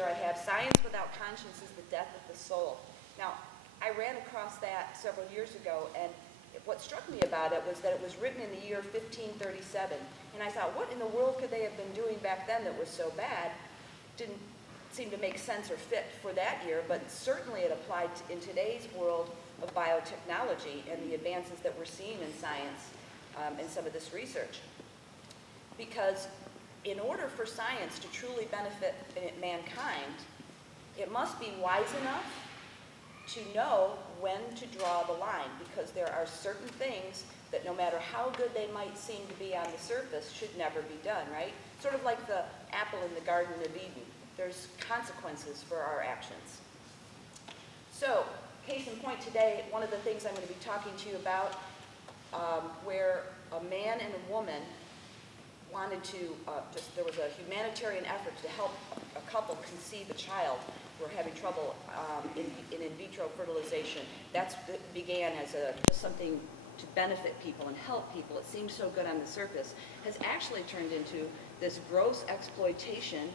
there I have, "Science without conscience is the death of the soul." Now, I ran across that several years ago, and what struck me about it was that it was written in the year 1537. And I thought, what in the world could they have been doing back then that was so bad? Didn't seem to make sense or fit for that year, but certainly it applied in today's world of biotechnology and the advances that we're seeing in science and some of this research. Because in order for science to truly benefit mankind, it must be wise enough to know when to draw the line, because there are certain things that no matter how good they might seem to be on the surface should never be done, right? Sort of like the apple in the Garden of Eden. There's consequences for our actions. So, case in point today, one of the things I'm going to be talking to you about where a man and a woman wanted to, there was a humanitarian effort to help a couple conceive a child who were having trouble in vitro fertilization. That began as just something to benefit people and help people. It seemed so good on the surface, has actually turned into this gross exploitation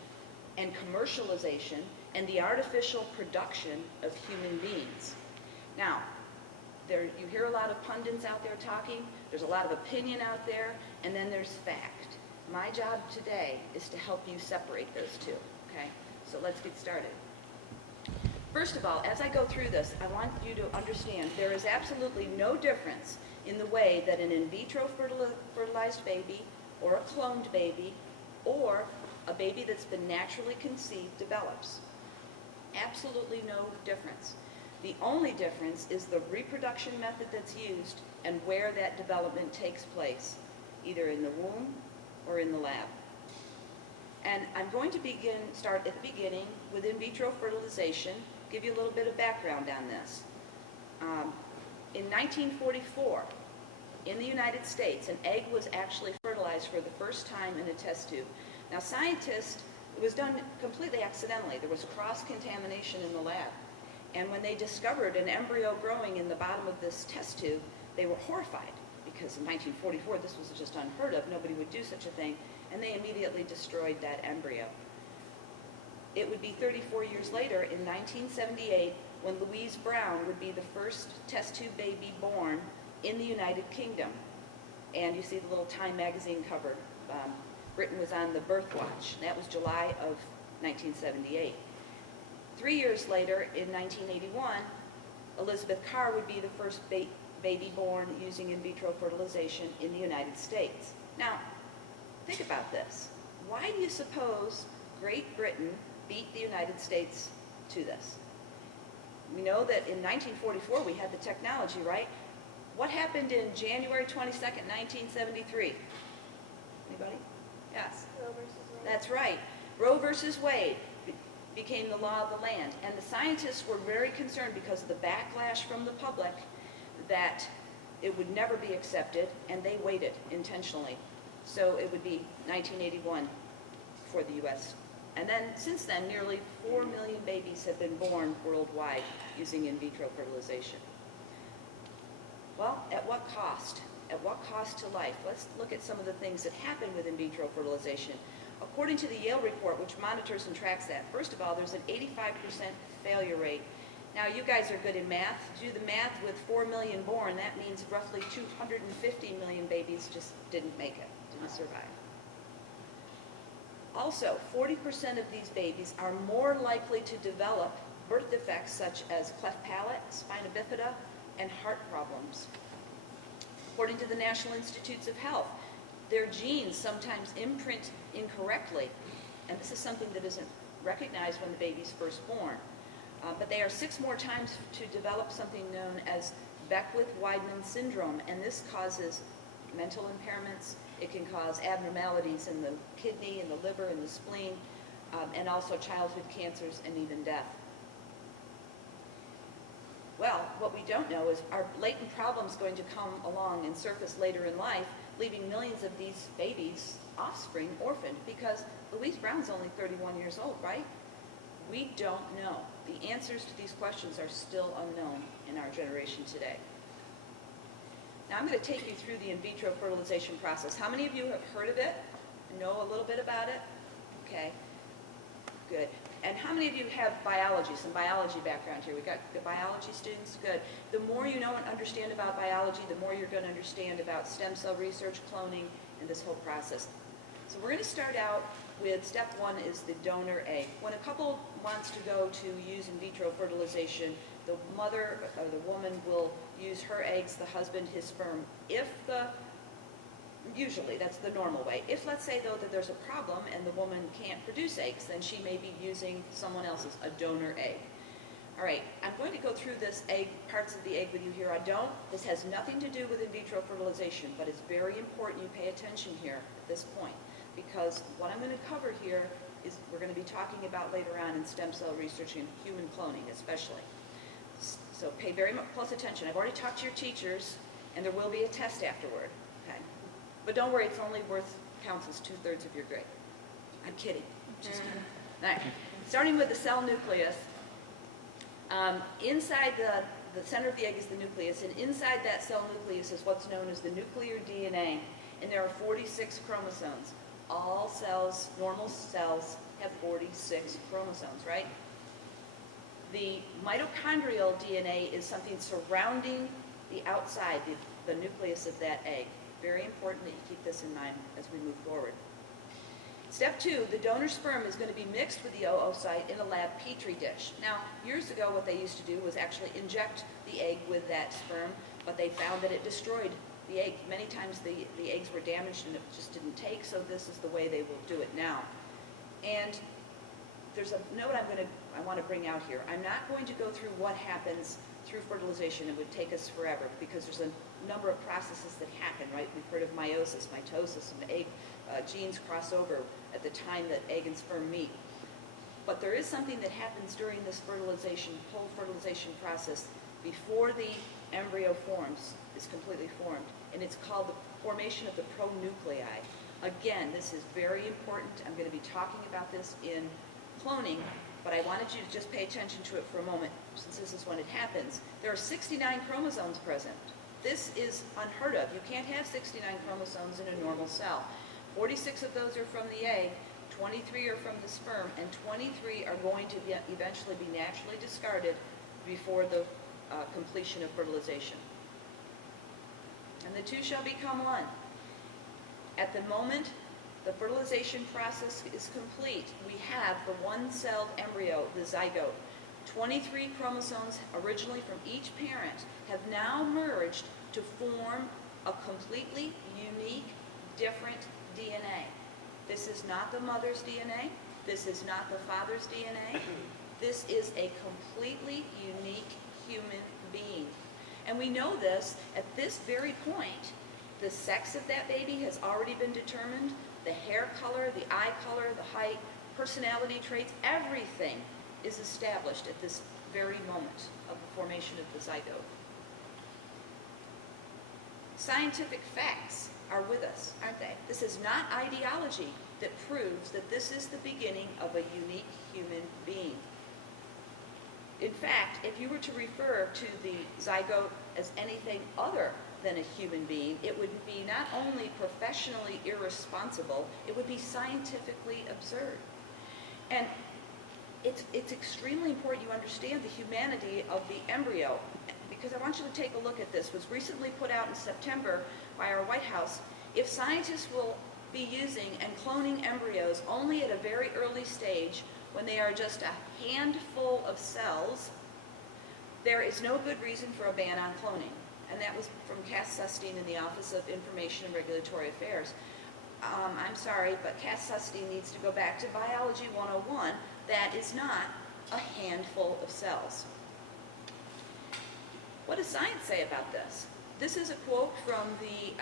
and commercialization and the artificial production of human beings. Now, you hear a lot of pundits out there talking, there's a lot of opinion out there, and then there's fact. My job today is to help you separate those two, okay? So let's get started. First of all, as I go through this, I want you to understand there is absolutely no difference in the way that an in vitro fertilized baby or a cloned baby or a baby that's been naturally conceived develops. Absolutely no difference. The only difference is the reproduction method that's used and where that development takes place, either in the womb or in the lab. And I'm going to start at the beginning with in vitro fertilization, give you a little bit of background on this. In 1944, in the United States, an egg was actually fertilized for the first time in a test tube. Now scientists, it was done completely accidentally. There was cross-contamination in the lab. And when they discovered an embryo growing in the bottom of this test tube, they were horrified, because in 1944 this was just unheard of. Nobody would do such a thing, and they immediately destroyed that embryo. It would be 34 years later, in 1978, when Louise Brown would be the first test tube baby born in the United Kingdom. And you see the little Time magazine cover. Britain was on the birth watch. That was July of 1978. 3 years later, in 1981, Elizabeth Carr would be the first baby born using in vitro fertilization in the United States. Now, think about this. Why do you suppose Great Britain beat the United States to this? We know that in 1944 we had the technology, right? What happened in January 22nd, 1973? Anybody? Yes. Roe versus Wade. That's right. Roe versus Wade became the law of the land. And the scientists were very concerned because of the backlash from the public that it would never be accepted, and they waited intentionally. So it would be 1981 for the U.S. And then, since then, nearly 4 million babies have been born worldwide using in vitro fertilization. Well, at what cost? At what cost to life? Let's look at some of the things that happen with in vitro fertilization. According to the Yale report, which monitors and tracks that, first of all, there's an 85% failure rate. Now, you guys are good in math. Do the math with 4 million born. That means roughly 250 million babies just didn't make it, didn't survive. Also, 40% of these babies are more likely to develop birth defects such as cleft palate, spina bifida, and heart problems. According to the National Institutes of Health, their genes sometimes imprint incorrectly, and this is something that isn't recognized when the baby's first born. But they are 6 more times to develop something known as Beckwith-Wiedemann syndrome, and this causes mental impairments. It can cause abnormalities in the kidney, and the liver, and the spleen, and also childhood cancers and even death. Well, what we don't know is, are latent problems going to come along and surface later in life, leaving millions of these babies, offspring, orphaned? Because Louise Brown's only 31 years old, right? We don't know. The answers to these questions are still unknown in our generation today. Now I'm going to take you through the in vitro fertilization process. How many of you have heard of it? Know a little bit about it? Okay, good. And how many of you have biology, some biology background here? We got the biology students? Good. The more you know and understand about biology, the more you're going to understand about stem cell research, cloning, and this whole process. So we're going to start out with step one is the donor egg. When a couple wants to go to use in vitro fertilization, the mother or the woman will use her eggs, the husband his sperm. Usually, that's the normal way. If, let's say, though, that there's a problem and the woman can't produce eggs, then she may be using someone else's, a donor egg. All right, I'm going to go through this egg, parts of the egg with you here. This has nothing to do with in vitro fertilization, but it's very important you pay attention here at this point, because what I'm going to cover here is we're going to be talking about later on in stem cell research and human cloning especially. So pay very much close attention. I've already talked to your teachers, and there will be a test afterward. Okay? But don't worry, it's only counts as 2/3 of your grade. I'm kidding. Just kidding. All right. Starting with the cell nucleus. Inside the center of the egg is the nucleus, and inside that cell nucleus is what's known as the nuclear DNA, and there are 46 chromosomes. All cells, normal cells, have 46 chromosomes, right? The mitochondrial DNA is something surrounding the outside, the nucleus of that egg. Very important that you keep this in mind as we move forward. Step two, the donor sperm is going to be mixed with the oocyte in a lab petri dish. Now, years ago what they used to do was actually inject the egg with that sperm, but they found that it destroyed the egg. Many times the eggs were damaged and it just didn't take, so this is the way they will do it now. And there's a note I want to bring out here. I'm not going to go through what happens through fertilization. It would take us forever because there's a number of processes that happen, right? We've heard of meiosis, mitosis, and egg genes cross over at the time that egg and sperm meet. But there is something that happens during this whole fertilization process before the embryo is completely formed, and it's called the formation of the pronuclei. Again, this is very important. I'm going to be talking about this in cloning, but I wanted you to just pay attention to it for a moment, since this is when it happens. There are 69 chromosomes present. This is unheard of. You can't have 69 chromosomes in a normal cell. 46 of those are from the egg, 23 are from the sperm, and 23 are going to eventually be naturally discarded before the completion of fertilization. And the two shall become one. At the moment the fertilization process is complete, we have the one-celled embryo, the zygote. 23 chromosomes originally from each parent have now merged to form a completely unique, different DNA. This is not the mother's DNA. This is not the father's DNA. This is a completely unique human being. And we know this at this very point. The sex of that baby has already been determined. The hair color, the eye color, the height, personality traits, everything is established at this very moment of the formation of the zygote. Scientific facts are with us, aren't they? This is not ideology that proves that this is the beginning of a unique human being. In fact, if you were to refer to the zygote as anything other than a human being, it would be not only professionally irresponsible, it would be scientifically absurd. And it's extremely important you understand the humanity of the embryo, because I want you to take a look at this. It was recently put out in September by our White House. If scientists will be using and cloning embryos only at a very early stage, when they are just a handful of cells, there is no good reason for a ban on cloning. And that was from Cass Sustine in the Office of Information and Regulatory Affairs. I'm sorry, but Cass Sustine needs to go back to Biology 101. That is not a handful of cells. What does science say about this? This is a quote from the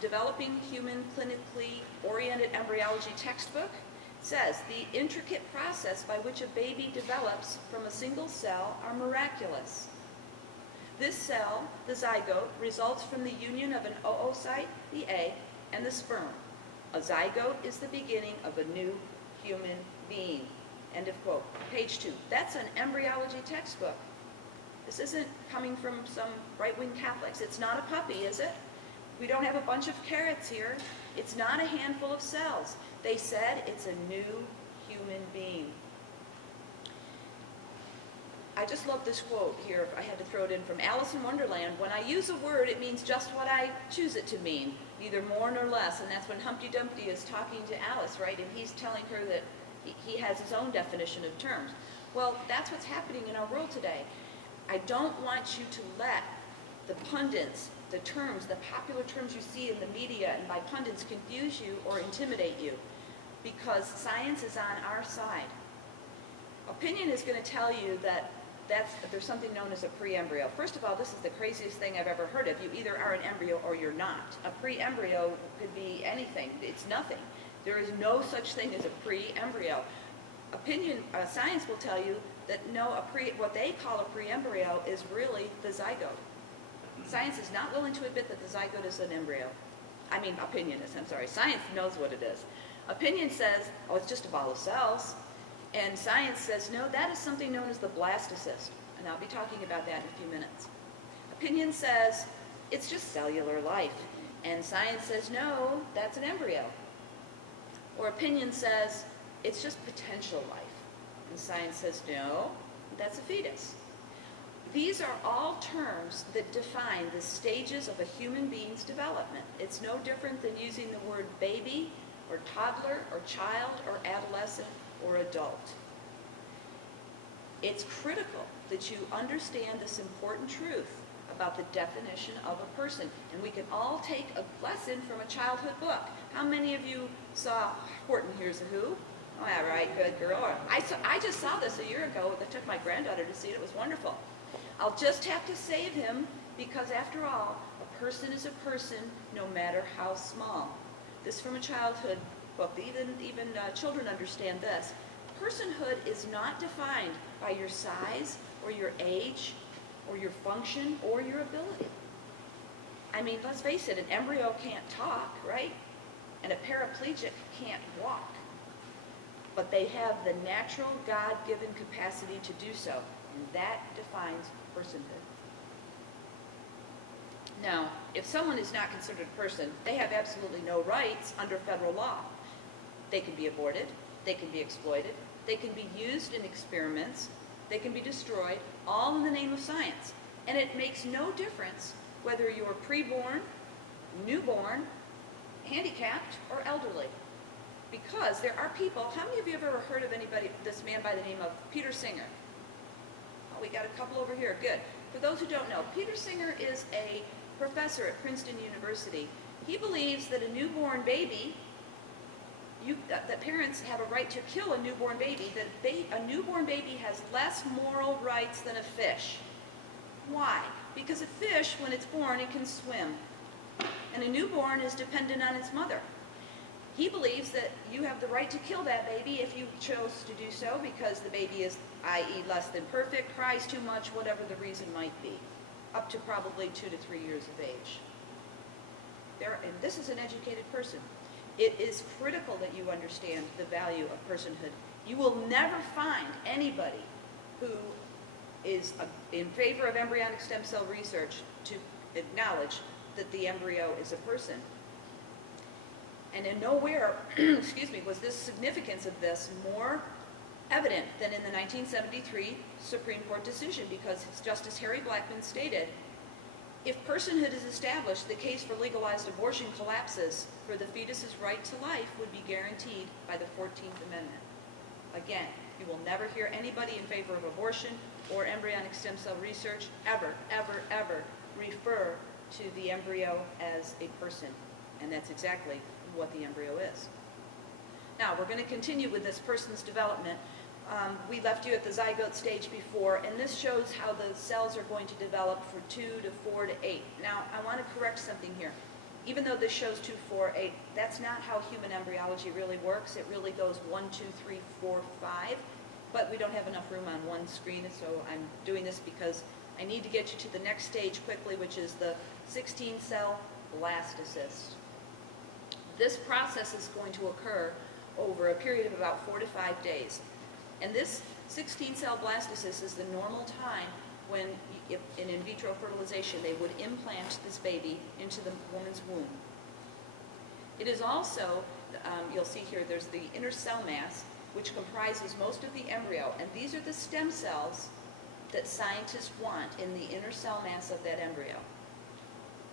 Developing Human Clinically Oriented Embryology textbook. It says, the intricate process by which a baby develops from a single cell are miraculous. This cell, the zygote, results from the union of an oocyte, the egg, and the sperm. A zygote is the beginning of a new human being. End of quote. Page 2. That's an embryology textbook. This isn't coming from some right-wing Catholics. It's not a puppy, is it? We don't have a bunch of carrots here. It's not a handful of cells. They said it's a new human being. just love this quote here. I had to throw it in from Alice in Wonderland. When I use a word, it means just what I choose it to mean, neither more nor less. And that's when Humpty Dumpty is talking to Alice, right? And he's telling her that he has his own definition of terms. Well, that's what's happening in our world today. I don't want you to let the pundits, the terms, the popular terms you see in the media and by pundits confuse you or intimidate you, because science is on our side. Opinion is going to tell you that there's something known as a pre-embryo. First of all, this is the craziest thing I've ever heard of. You either are an embryo or you're not. A pre-embryo could be anything. It's nothing. There is no such thing as a pre-embryo. Science will tell you that no, what they call a pre-embryo is really the zygote. Science is not willing to admit that the zygote is an embryo. Opinion is, I'm sorry. Science knows what it is. Opinion says, oh, it's just a ball of cells. And science says, no, that is something known as the blastocyst. And I'll be talking about that in a few minutes. Opinion says, it's just cellular life. And science says, no, that's an embryo. Or opinion says, it's just potential life. And science says, no, that's a fetus. These are all terms that define the stages of a human being's development. It's no different than using the word baby, or toddler, or child, or adolescent, or adult. It's critical that you understand this important truth about the definition of a person. And we can all take a lesson from a childhood book. How many of you saw Horton Hears a Who? Oh, yeah, right, good girl. I just saw this a year ago. I took my granddaughter to see it. It was wonderful. I'll just have to save him because, after all, a person is a person no matter how small. This from a childhood book. Even children understand this. Personhood is not defined by your size or your age or your function or your ability. Let's face it, an embryo can't talk, right? And a paraplegic can't walk. But they have the natural God-given capacity to do so, and that defines personhood. Now, if someone is not considered a person, they have absolutely no rights under federal law. They can be aborted, they can be exploited, they can be used in experiments, they can be destroyed, all in the name of science. And it makes no difference whether you're preborn, newborn, handicapped, or elderly. Because there are people, how many of you have ever heard of this man by the name of Peter Singer? Oh, we got a couple over here, good. For those who don't know, Peter Singer is a professor at Princeton University. He believes that a newborn baby, that parents have a right to kill a newborn baby, that a newborn baby has less moral rights than a fish. Why? Because a fish, when it's born, it can swim. And a newborn is dependent on its mother. He believes that you have the right to kill that baby if you chose to do so because the baby is, i.e., less than perfect, cries too much, whatever the reason might be, up to probably 2 to 3 years of age. And this is an educated person. It is critical that you understand the value of personhood. You will never find anybody who is in favor of embryonic stem cell research to acknowledge that the embryo is a person. And in nowhere, was this significance of this more evident than in the 1973 Supreme Court decision, because Justice Harry Blackmun stated, if personhood is established, the case for legalized abortion collapses, for the fetus's right to life would be guaranteed by the 14th Amendment. Again, you will never hear anybody in favor of abortion or embryonic stem cell research ever refer to the embryo as a person. And that's exactly what the embryo is. Now, we're going to continue with this person's development. We left you at the zygote stage before, and this shows how the cells are going to develop for 2 to 4 to 8. Now, I want to correct something here. Even though this shows 2, 4, 8, that's not how human embryology really works. It really goes 1, 2, 3, 4, 5, but we don't have enough room on one screen, so I'm doing this because I need to get you to the next stage quickly, which is the 16-cell blastocyst. This process is going to occur over a period of about 4 to 5 days. And this 16-cell blastocyst is the normal time when, in vitro fertilization, they would implant this baby into the woman's womb. It is also, you'll see here, there's the inner cell mass, which comprises most of the embryo. And these are the stem cells that scientists want in the inner cell mass of that embryo.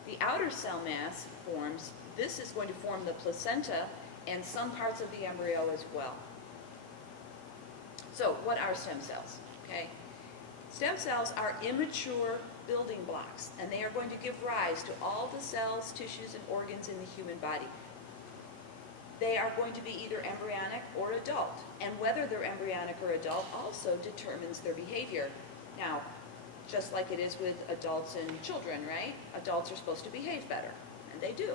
The outer cell mass forms, this is going to form the placenta and some parts of the embryo as well. So what are stem cells? Okay. Stem cells are immature building blocks, and they are going to give rise to all the cells, tissues, and organs in the human body. They are going to be either embryonic or adult, and whether they're embryonic or adult also determines their behavior. Now, just like it is with adults and children, right? Adults are supposed to behave better, and they do.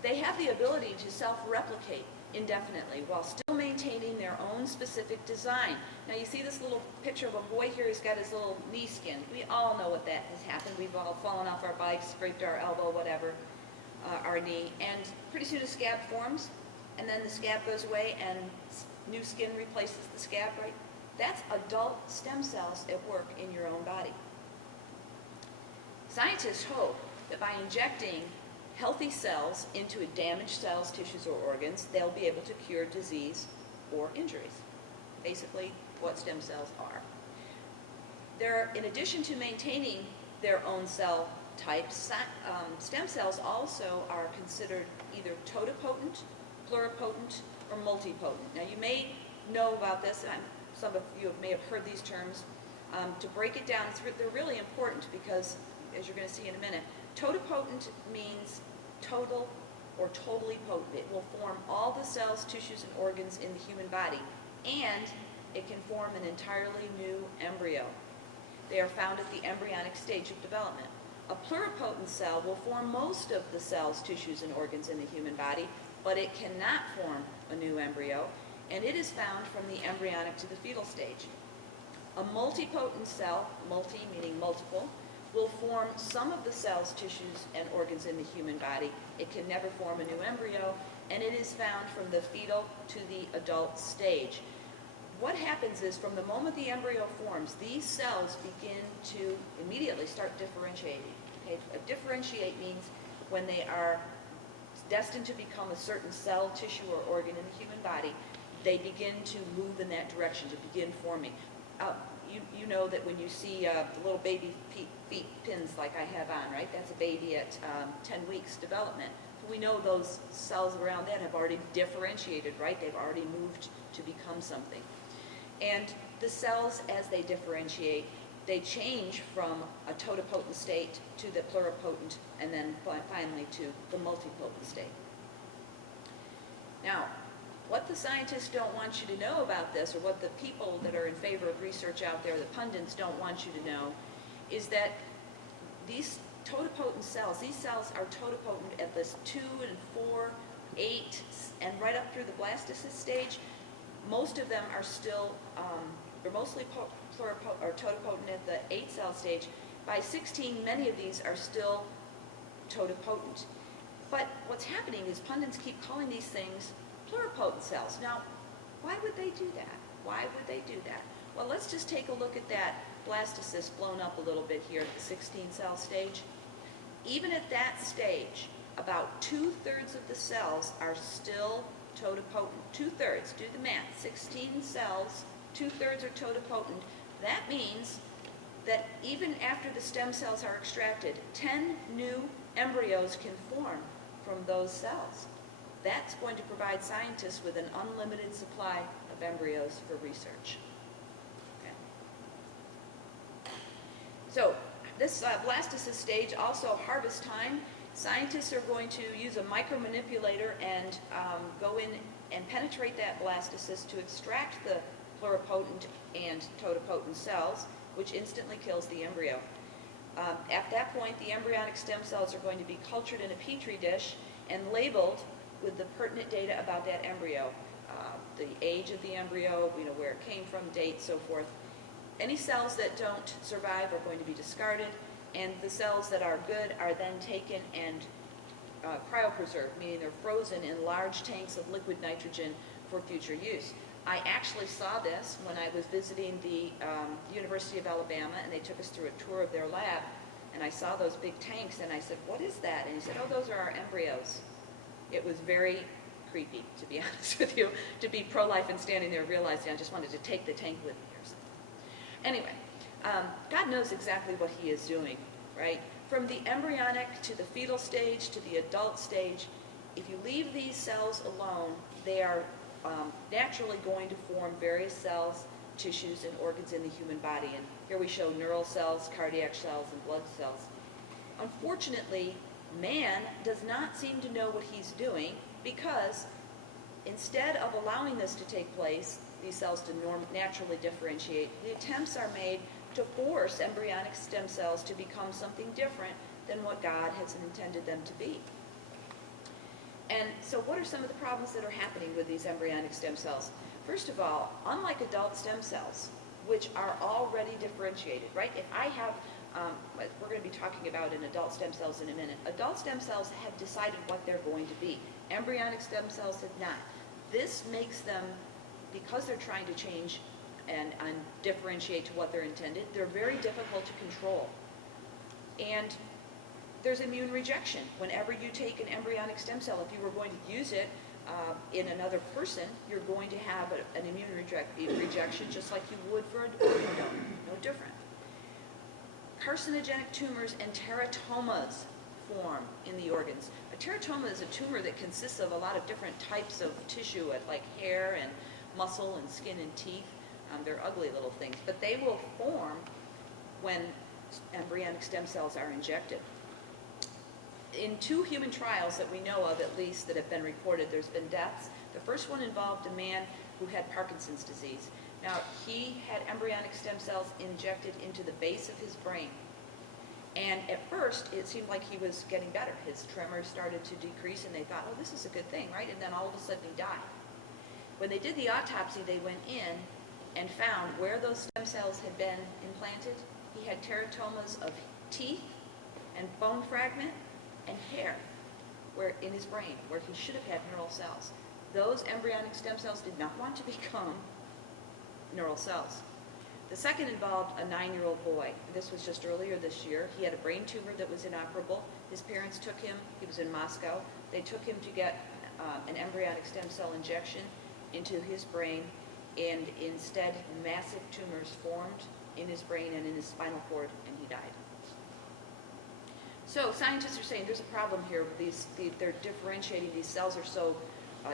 They have the ability to self-replicate indefinitely while still maintaining their own specific design. Now you see this little picture of a boy here, he's got his little knee skinned. We all know what that has happened. We've all fallen off our bikes, scraped our elbow, whatever, our knee, and pretty soon a scab forms, and then the scab goes away and new skin replaces the scab, right? That's adult stem cells at work in your own body. Scientists hope that by injecting healthy cells into damaged cells, tissues, or organs, they'll be able to cure disease or injuries. Basically, what stem cells are. They're, in addition to maintaining their own cell types, stem cells also are considered either totipotent, pluripotent, or multipotent. Now you may know about this, and some of you may have heard these terms. To break it down, they're really important because, as you're going to see in a minute, totipotent means total or totally potent. It will form all the cells, tissues, and organs in the human body, and it can form an entirely new embryo. They are found at the embryonic stage of development. A pluripotent cell will form most of the cells, tissues, and organs in the human body, but it cannot form a new embryo, and it is found from the embryonic to the fetal stage. A multipotent cell, multi meaning multiple, will form some of the cells, tissues, and organs in the human body. It can never form a new embryo, and it is found from the fetal to the adult stage. What happens is, from the moment the embryo forms, these cells begin to immediately start differentiating. Okay? Differentiate means when they are destined to become a certain cell, tissue, or organ in the human body, they begin to move in that direction, to begin forming. You know that when you see the little baby feet pins like I have on, right? That's a baby at 10 weeks development. We know those cells around that have already differentiated, right? They've already moved to become something. And the cells, as they differentiate, they change from a totipotent state to the pluripotent, and then finally to the multipotent state. Now, what the scientists don't want you to know about this, or what the people that are in favor of research out there, the pundits, don't want you to know, is that these totipotent cells, these cells are totipotent at this 2 and 4, 8, and right up through the blastocyst stage. Most of them are still, they're mostly pluripotent or totipotent at the 8 cell stage. By 16, many of these are still totipotent. But what's happening is pundits keep calling these things pluripotent cells. Now, why would they do that? Why would they do that? Well, let's just take a look at that blastocyst blown up a little bit here at the 16 cell stage. Even at that stage, about 2/3 of the cells are still totipotent. 2/3, do the math, 16 cells, 2/3 are totipotent. That means that even after the stem cells are extracted, 10 new embryos can form from those cells. That's going to provide scientists with an unlimited supply of embryos for research. Okay. So this blastocyst stage, also harvest time, scientists are going to use a micromanipulator and go in and penetrate that blastocyst to extract the pluripotent and totipotent cells, which instantly kills the embryo. At that point, the embryonic stem cells are going to be cultured in a petri dish and labeled with the pertinent data about that embryo, the age of the embryo, where it came from, date, so forth. Any cells that don't survive are going to be discarded, and the cells that are good are then taken and cryopreserved, meaning they're frozen in large tanks of liquid nitrogen for future use. I actually saw this when I was visiting the University of Alabama, and they took us through a tour of their lab, and I saw those big tanks, and I said, "What is that?" And he said, "Oh, those are our embryos." It was very creepy, to be honest with you, to be pro-life and standing there realizing I just wanted to take the tank with me or something. Anyway, God knows exactly what he is doing, right? From the embryonic to the fetal stage to the adult stage, if you leave these cells alone, they are naturally going to form various cells, tissues, and organs in the human body. And here we show neural cells, cardiac cells, and blood cells. Unfortunately, man does not seem to know what he's doing because instead of allowing this to take place, these cells to naturally differentiate, the attempts are made to force embryonic stem cells to become something different than what God has intended them to be. And so what are some of the problems that are happening with these embryonic stem cells? First of all, unlike adult stem cells, which are already differentiated, right? If I have, we're going to be talking about in adult stem cells in a minute. Adult stem cells have decided what they're going to be. Embryonic stem cells have not. This makes them, because they're trying to change and differentiate to what they're intended, they're very difficult to control. And there's immune rejection. Whenever you take an embryonic stem cell, if you were going to use it in another person, you're going to have an immune rejection just like you would for an organ donor, no different. Carcinogenic tumors and teratomas form in the organs. A teratoma is a tumor that consists of a lot of different types of tissue, like hair and muscle and skin and teeth. They're ugly little things, but they will form when embryonic stem cells are injected. In 2 human trials that we know of, at least, that have been reported, there's been deaths. The first one involved a man who had Parkinson's disease. Now, he had embryonic stem cells injected into the base of his brain. And at first, it seemed like he was getting better. His tremors started to decrease, and they thought, well, this is a good thing, right? And then all of a sudden, he died. When they did the autopsy, they went in and found where those stem cells had been implanted. He had teratomas of teeth and bone fragment and hair in his brain, where he should have had neural cells. Those embryonic stem cells did not want to become neural cells. The second involved a 9-year-old boy. This was just earlier this year. He had a brain tumor that was inoperable. His parents took him, he was in Moscow, they took him to get an embryonic stem cell injection into his brain, and instead massive tumors formed in his brain and in his spinal cord, and he died. So scientists are saying there's a problem here. They're differentiating. These cells are so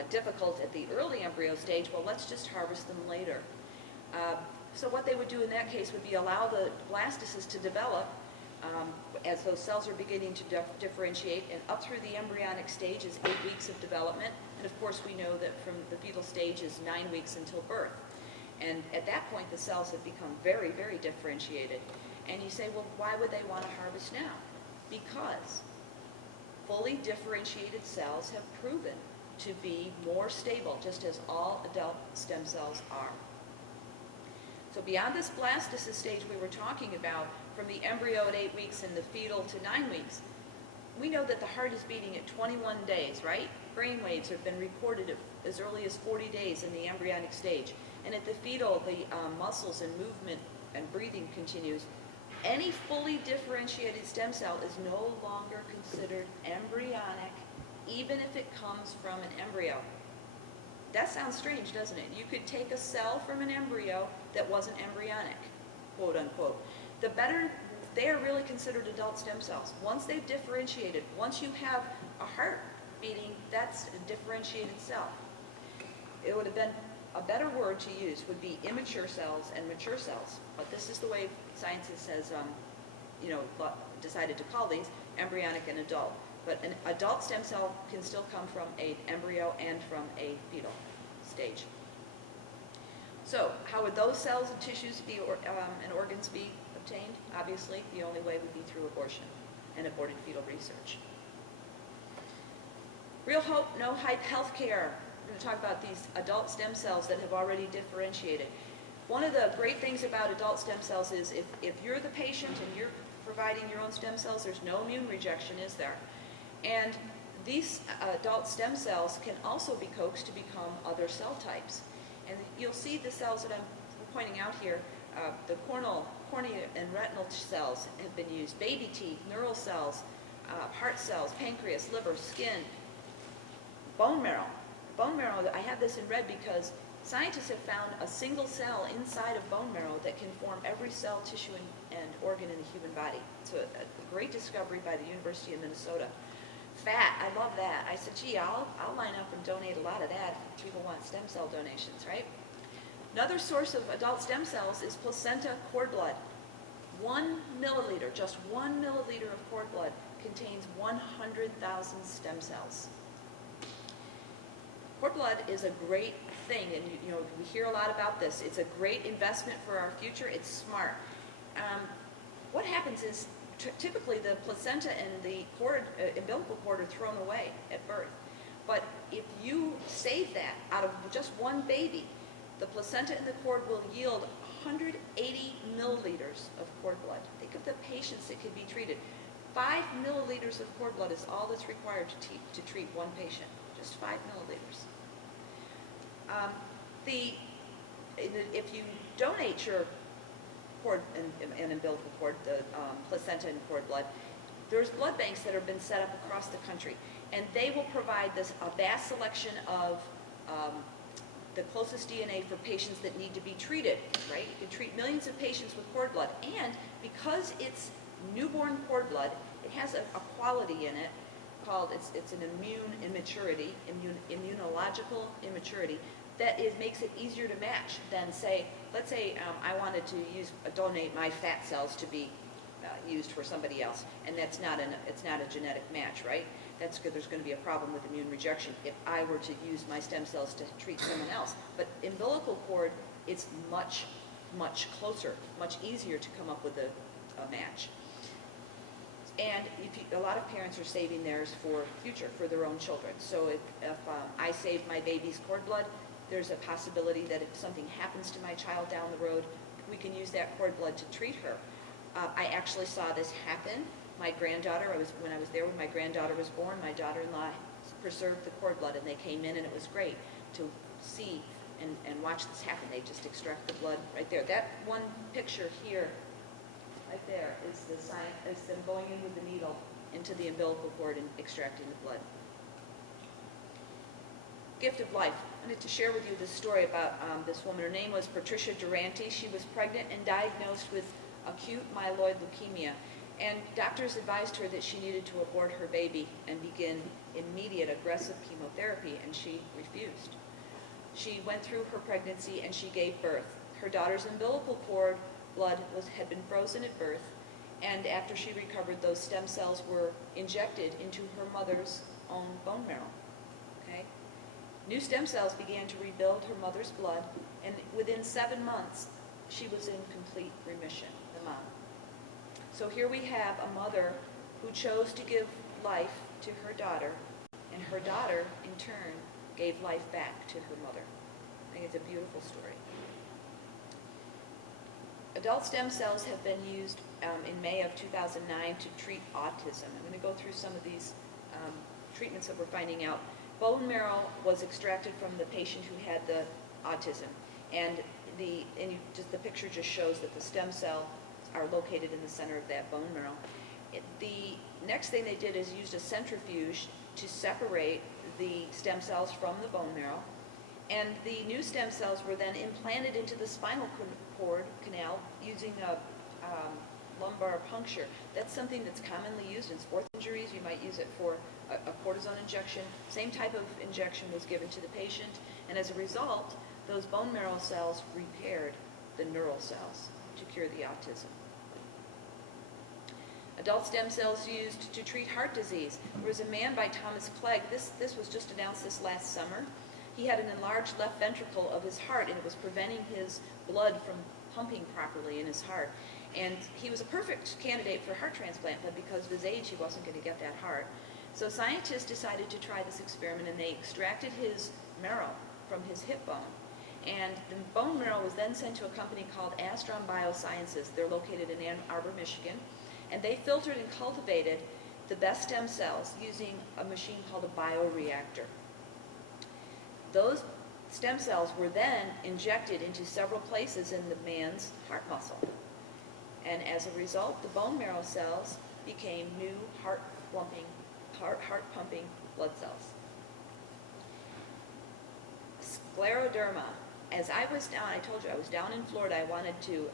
difficult at the early embryo stage. Well, let's just harvest them later. So what they would do in that case would be allow the blastocysts to develop as those cells are beginning to differentiate, and up through the embryonic stage is 8 weeks of development. And of course we know that from the fetal stage is 9 weeks until birth. And at that point the cells have become very, very differentiated. And you say, well, why would they want to harvest now? Because fully differentiated cells have proven to be more stable, just as all adult stem cells are. So beyond this blastocyst stage we were talking about, from the embryo at 8 weeks and the fetal to 9 weeks, we know that the heart is beating at 21 days, right? Brain waves have been reported as early as 40 days in the embryonic stage. And at the fetal, the muscles and movement and breathing continues. Any fully differentiated stem cell is no longer considered embryonic, even if it comes from an embryo. That sounds strange, doesn't it? You could take a cell from an embryo that wasn't embryonic, quote unquote. They are really considered adult stem cells. Once they've differentiated, once you have a heart beating, that's a differentiated cell. It would have been a better word to use would be immature cells and mature cells. But this is the way science has decided to call these, embryonic and adult. But an adult stem cell can still come from an embryo and from a fetal stage. So how would those cells and tissues and organs be obtained? Obviously, the only way would be through abortion and aborted fetal research. Real hope, no hype healthcare. We're going to talk about these adult stem cells that have already differentiated. One of the great things about adult stem cells is if you're the patient and you're providing your own stem cells, there's no immune rejection, is there? And these adult stem cells can also be coaxed to become other cell types. And you'll see the cells that I'm pointing out here, the cornea and retinal cells have been used, baby teeth, neural cells, heart cells, pancreas, liver, skin, bone marrow. Bone marrow, I have this in red because Scientists have found a single cell inside of bone marrow that can form every cell, tissue, and organ in the human body. It's a great discovery by the University of Minnesota. Fat, I love that. I said, gee, I'll line up and donate a lot of that if people want stem cell donations, right? Another source of adult stem cells is placenta cord blood. 1 milliliter, just 1 milliliter of cord blood contains 100,000 stem cells. Cord blood is a great thing, and you know we hear a lot about this. It's a great investment for our future. It's smart. What happens is typically the placenta and the cord, umbilical cord are thrown away at birth. But if you save that out of just one baby, the placenta and the cord will yield 180 milliliters of cord blood. Think of the patients that could be treated. 5 milliliters of cord blood is all that's required to treat one patient. Just 5 milliliters. If you donate your cord and umbilical cord, the placenta and cord blood, there's blood banks that have been set up across the country, and they will provide a vast selection of the closest DNA for patients that need to be treated, right? You can treat millions of patients with cord blood, and because it's newborn cord blood, it has a quality in it called, it's an immunological immaturity that makes it easier to match than say, let's say I wanted to donate my fat cells to be used for somebody else, and it's not a genetic match, right? That's good. There's going to be a problem with immune rejection if I were to use my stem cells to treat someone else. But umbilical cord, it's much, much closer, much easier to come up with a match. And a lot of parents are saving theirs for future, for their own children. So if I save my baby's cord blood, there's a possibility that if something happens to my child down the road, we can use that cord blood to treat her. I actually saw this happen. My granddaughter, when I was there when my granddaughter was born, my daughter-in-law preserved the cord blood, and they came in, and it was great to see and watch this happen. They just extract the blood right there. That one picture here, right there, is them going in with the needle into the umbilical cord and extracting the blood. Gift of life. I wanted to share with you this story about this woman. Her name was Patricia Durante. She was pregnant and diagnosed with acute myeloid leukemia. And doctors advised her that she needed to abort her baby and begin immediate aggressive chemotherapy, and she refused. She went through her pregnancy and she gave birth. Her daughter's umbilical cord blood had been frozen at birth, and after she recovered, those stem cells were injected into her mother's own bone marrow. Okay? New stem cells began to rebuild her mother's blood, and within 7 months, she was in complete remission, the mom. So here we have a mother who chose to give life to her daughter, and her daughter, in turn, gave life back to her mother. I think it's a beautiful story. Adult stem cells have been used in May of 2009 to treat autism. I'm going to go through some of these treatments that we're finding out. Bone marrow was extracted from the patient who had the autism, and the picture just shows that the stem cell are located in the center of that bone marrow. The next thing they did is used a centrifuge to separate the stem cells from the bone marrow, and the new stem cells were then implanted into the spinal cord canal using a lumbar puncture. That's something that's commonly used in sports injuries. You might use it for a cortisone injection. Same type of injection was given to the patient, and as a result, those bone marrow cells repaired the neural cells to cure the autism. Adult stem cells used to treat heart disease. There was a man by Thomas Clegg. This was just announced this last summer. He had an enlarged left ventricle of his heart, and it was preventing his blood from pumping properly in his heart. And he was a perfect candidate for heart transplant, but because of his age, he wasn't going to get that heart. So scientists decided to try this experiment, and they extracted his marrow from his hip bone. And the bone marrow was then sent to a company called Astron Biosciences. They're located in Ann Arbor, Michigan. And they filtered and cultivated the best stem cells using a machine called a bioreactor. Those stem cells were then injected into several places in the man's heart muscle. And as a result, the bone marrow cells became new heart-pumping blood cells. Scleroderma. as I was down, I told you I was down in Florida. I wanted to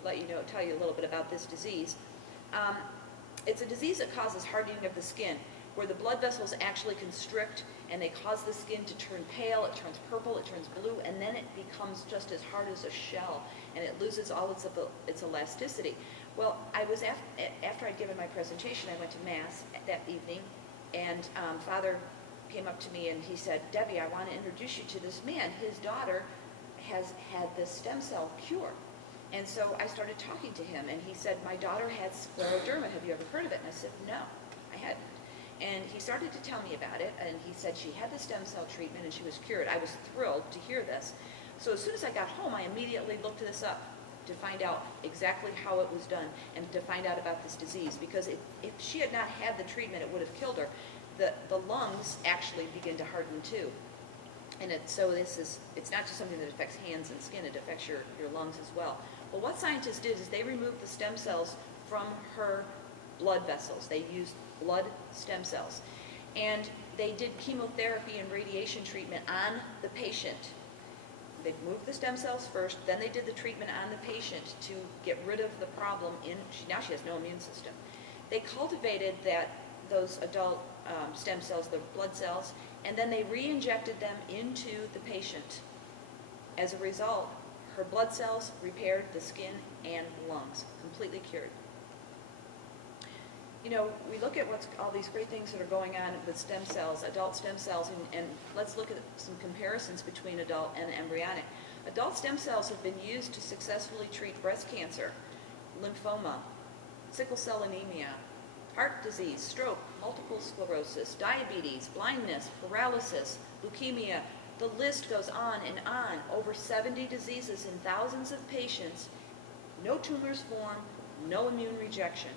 tell you a little bit about this disease. It's a disease that causes hardening of the skin, where the blood vessels actually constrict and they cause the skin to turn pale, it turns purple, it turns blue, and then it becomes just as hard as a shell, and it loses all its elasticity. Well, I was after I'd given my presentation, I went to Mass that evening, and Father came up to me and he said, Debbie, I want to introduce you to this man. His daughter has had this stem cell cure. And so I started talking to him, and he said, my daughter had scleroderma. Have you ever heard of it? And I said, no, I hadn't. And he started to tell me about it, and he said she had the stem cell treatment and she was cured. I was thrilled to hear this. So as soon as I got home, I immediately looked this up to find out exactly how it was done and to find out about this disease, because if she had not had the treatment, it would have killed her. The lungs actually begin to harden too. And it's not just something that affects hands and skin, it affects your lungs as well. Well, what scientists did is they removed the stem cells from her blood vessels. They used blood stem cells. And they did chemotherapy and radiation treatment on the patient. They moved the stem cells first, then they did the treatment on the patient to get rid of the problem. Now she has no immune system. They cultivated those adult stem cells, the blood cells, and then they re-injected them into the patient. As a result, her blood cells repaired the skin and lungs, completely cured. We look at all these great things that are going on with stem cells, adult stem cells, and let's look at some comparisons between adult and embryonic. Adult stem cells have been used to successfully treat breast cancer, lymphoma, sickle cell anemia, heart disease, stroke, multiple sclerosis, diabetes, blindness, paralysis, leukemia. The list goes on and on. Over 70 diseases in thousands of patients, no tumors form, no immune rejection.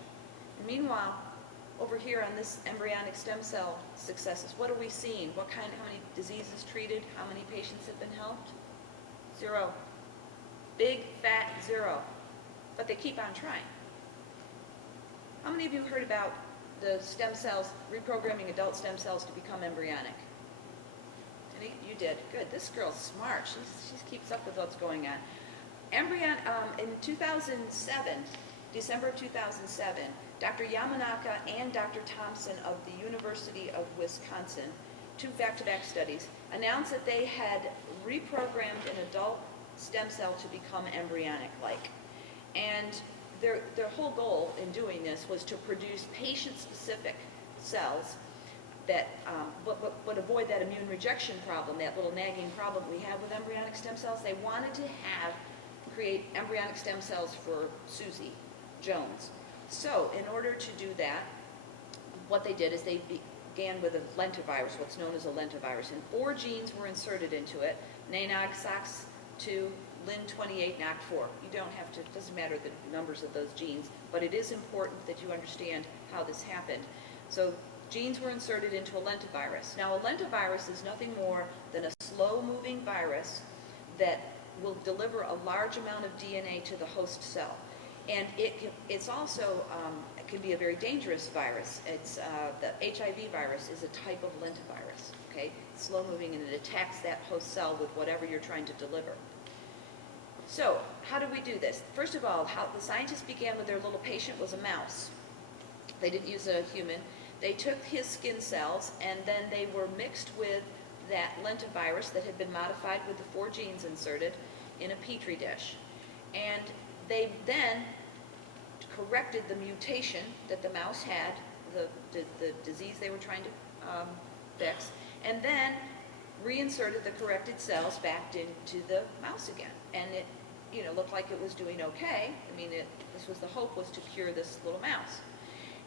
And meanwhile, over here on this embryonic stem cell successes, what are we seeing? How many diseases treated? How many patients have been helped? 0. Big, fat 0. But they keep on trying. How many of you heard about the stem cells, reprogramming adult stem cells to become embryonic? You did. Good. This girl's smart. She keeps up with what's going on. In 2007, December 2007, Dr. Yamanaka and Dr. Thompson of the University of Wisconsin, 2 back-to-back studies, announced that they had reprogrammed an adult stem cell to become embryonic-like. And their whole goal in doing this was to produce patient-specific cells that would avoid that immune rejection problem, that little nagging problem we have with embryonic stem cells. They wanted to create embryonic stem cells for Susie Jones. So in order to do that, what they did is they began with a lentivirus, what's known as a lentivirus, and 4 genes were inserted into it: NANOG, SOX2, Lin28, NOC4. You don't have to, it doesn't matter the numbers of those genes, but it is important that you understand how this happened. So genes were inserted into a lentivirus. Now, a lentivirus is nothing more than a slow-moving virus that will deliver a large amount of DNA to the host cell. And it's also, it can be a very dangerous virus. It's the HIV virus is a type of lentivirus, okay? It's slow-moving, and it attacks that host cell with whatever you're trying to deliver. So, how do we do this? First of all, how the scientists began with their little patient was a mouse. They didn't use a human. They took his skin cells, and then they were mixed with that lentivirus that had been modified with the 4 genes inserted in a petri dish. And they then corrected the mutation that the mouse had, the disease they were trying to fix, and then reinserted the corrected cells back into the mouse again. And it looked like it was doing okay. I mean, the hope was to cure this little mouse.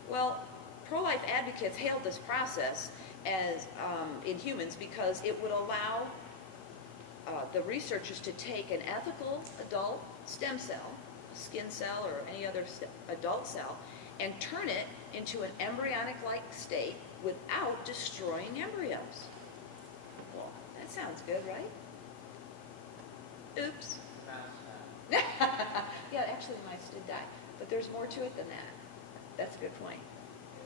Well, pro-life advocates hailed this process as in humans because it would allow the researchers to take an ethical adult stem cell, skin cell or any other adult cell, and turn it into an embryonic-like state without destroying embryos. Well, that sounds good, right? Oops. Yeah, actually the mice did die, but there's more to it than that. That's a good point.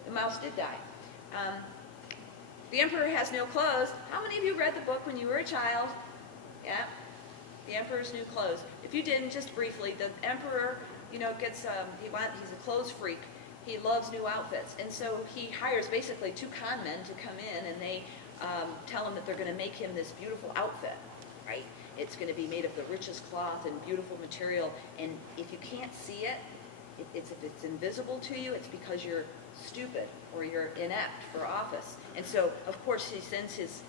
The mouse did die. The Emperor Has No Clothes. How many of you read the book when you were a child? Yeah. The emperor's new clothes. If you didn't, just briefly, the emperor, gets, he's a clothes freak. He loves new outfits. And so he hires basically 2 con men to come in, and they tell him that they're going to make him this beautiful outfit, right? It's going to be made of the richest cloth and beautiful material. And if you can't see it, if it's invisible to you, it's because you're stupid or you're inept for office. And so, of course, he sends his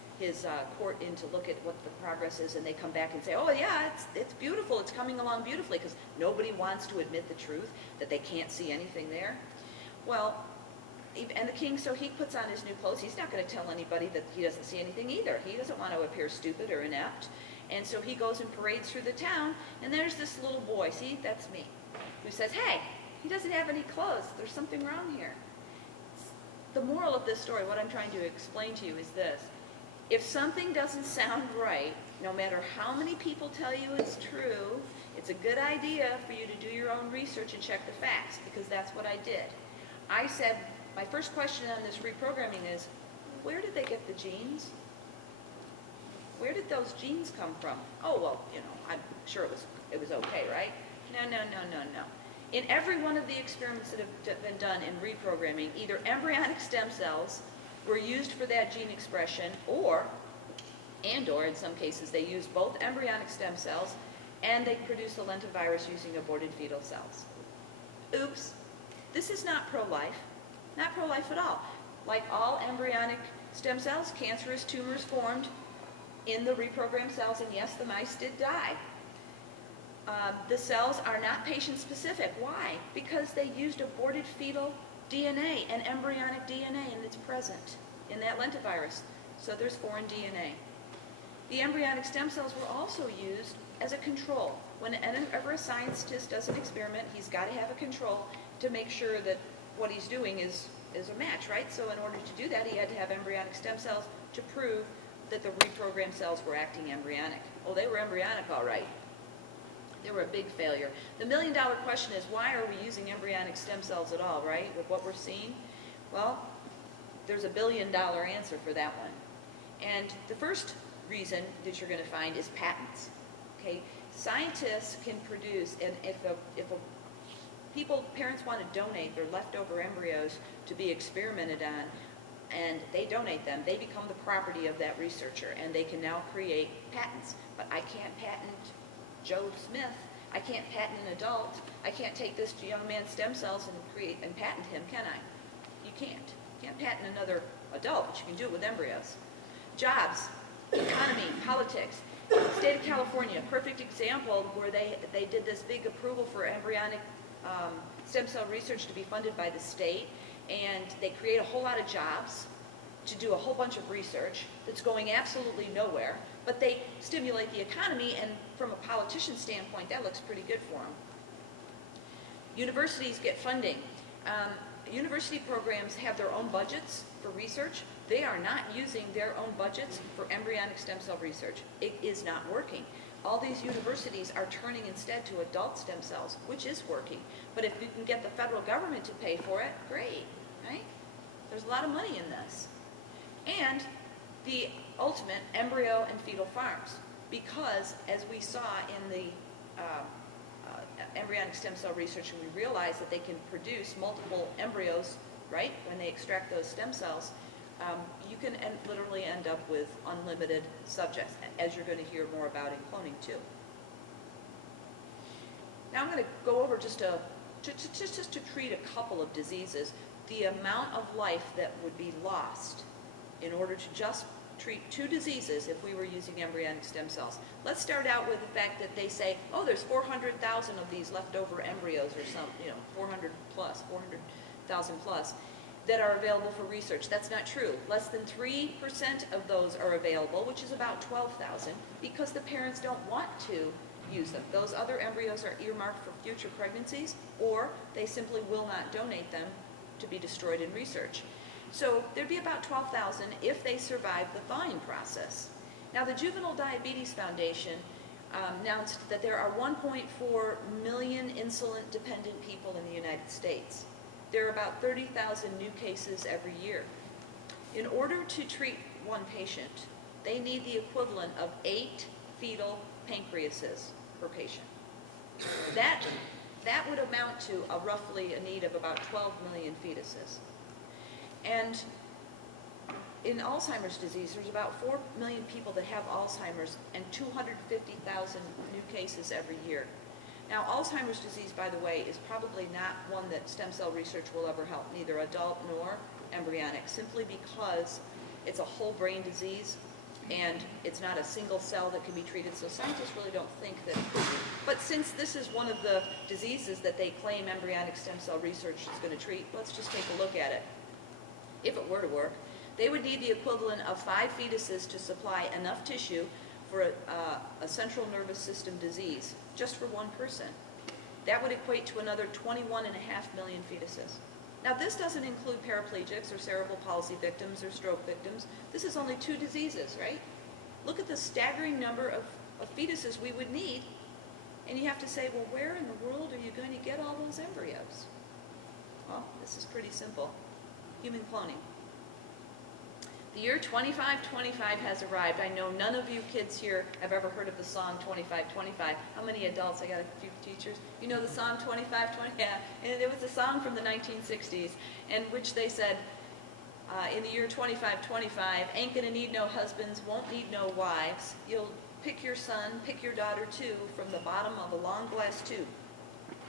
court in to look at what the progress is, and they come back and say, oh yeah, it's beautiful, it's coming along beautifully, because nobody wants to admit the truth, that they can't see anything there. Well, and the king, so he puts on his new clothes. He's not going to tell anybody that he doesn't see anything either. He doesn't want to appear stupid or inept. And so he goes and parades through the town, and there's this little boy, see, that's me, who says, hey, he doesn't have any clothes, there's something wrong here. The moral of this story, what I'm trying to explain to you is this. If something doesn't sound right, no matter how many people tell you it's true, it's a good idea for you to do your own research and check the facts, because that's what I did. I said, my first question on this reprogramming is, where did they get the genes? Where did those genes come from? Oh, well, I'm sure it was okay, right? No. In every one of the experiments that have been done in reprogramming, either embryonic stem cells were used for that gene expression, or in some cases they used both embryonic stem cells and they produced the lentivirus using aborted fetal cells. Oops, this is not pro-life, not pro-life at all. Like all embryonic stem cells, cancerous tumors formed in the reprogrammed cells, and yes, the mice did die. The cells are not patient-specific. Why? Because they used aborted fetal DNA and embryonic DNA, and it's present in that lentivirus. So there's foreign DNA. The embryonic stem cells were also used as a control. Whenever a scientist does an experiment, he's got to have a control to make sure that what he's doing is a match, right? So in order to do that, he had to have embryonic stem cells to prove that the reprogrammed cells were acting embryonic. Well, they were embryonic all right. They were a big failure. The million-dollar question is, why are we using embryonic stem cells at all, right, with what we're seeing? Well, there's a billion-dollar answer for that one. And the first reason that you're going to find is patents. Okay, scientists can produce, and if parents want to donate their leftover embryos to be experimented on, and they donate them, they become the property of that researcher, and they can now create patents. But I can't patent Joe Smith. I can't patent an adult. I can't take this young man's stem cells and patent him, can I? You can't. You can't patent another adult, but you can do it with embryos. Jobs, economy, politics. State of California, perfect example where they did this big approval for embryonic stem cell research to be funded by the state, and they create a whole lot of jobs to do a whole bunch of research that's going absolutely nowhere, but they stimulate the economy, and from a politician's standpoint, that looks pretty good for them. Universities get funding. University programs have their own budgets for research. They are not using their own budgets for embryonic stem cell research. It is not working. All these universities are turning instead to adult stem cells, which is working. But if you can get the federal government to pay for it, great, right? There's a lot of money in this. And the ultimate, embryo and fetal farms. Because, as we saw in the embryonic stem cell research, and we realized that they can produce multiple embryos, right, when they extract those stem cells, you can literally end up with unlimited subjects, as you're going to hear more about in cloning too. Now I'm going to go over just to treat a couple of diseases, the amount of life that would be lost in order to just treat 2 diseases if we were using embryonic stem cells. Let's start out with the fact that they say, oh, there's 400,000 of these leftover embryos, or some, 400,000 plus, that are available for research. That's not true. Less than 3% of those are available, which is about 12,000, because the parents don't want to use them. Those other embryos are earmarked for future pregnancies, or they simply will not donate them to be destroyed in research. So there'd be about 12,000 if they survive the thawing process. Now, the Juvenile Diabetes Foundation announced that there are 1.4 million insulin-dependent people in the United States. There are about 30,000 new cases every year. In order to treat one patient, they need the equivalent of 8 fetal pancreases per patient. That would amount to roughly a need of about 12 million fetuses. And in Alzheimer's disease, there's about 4 million people that have Alzheimer's and 250,000 new cases every year. Now, Alzheimer's disease, by the way, is probably not one that stem cell research will ever help, neither adult nor embryonic, simply because it's a whole brain disease and it's not a single cell that can be treated, so scientists really don't think that it could be. But since this is one of the diseases that they claim embryonic stem cell research is going to treat, let's just take a look at it. If it were to work, they would need the equivalent of 5 fetuses to supply enough tissue for a central nervous system disease, just for one person. That would equate to another 21.5 million fetuses. Now, this doesn't include paraplegics or cerebral palsy victims or stroke victims. This is only 2 diseases, right? Look at the staggering number of fetuses we would need, and you have to say, well, where in the world are you going to get all those embryos? Well, this is pretty simple. Human cloning. The year 2525 has arrived. I know none of you kids here have ever heard of the song 2525. How many adults? I got a few teachers. You know the song 2520? Yeah. And it was a song from the 1960s in which they said, in the year 2525, ain't gonna need no husbands, won't need no wives. You'll pick your son, pick your daughter too, from the bottom of a long glass tube.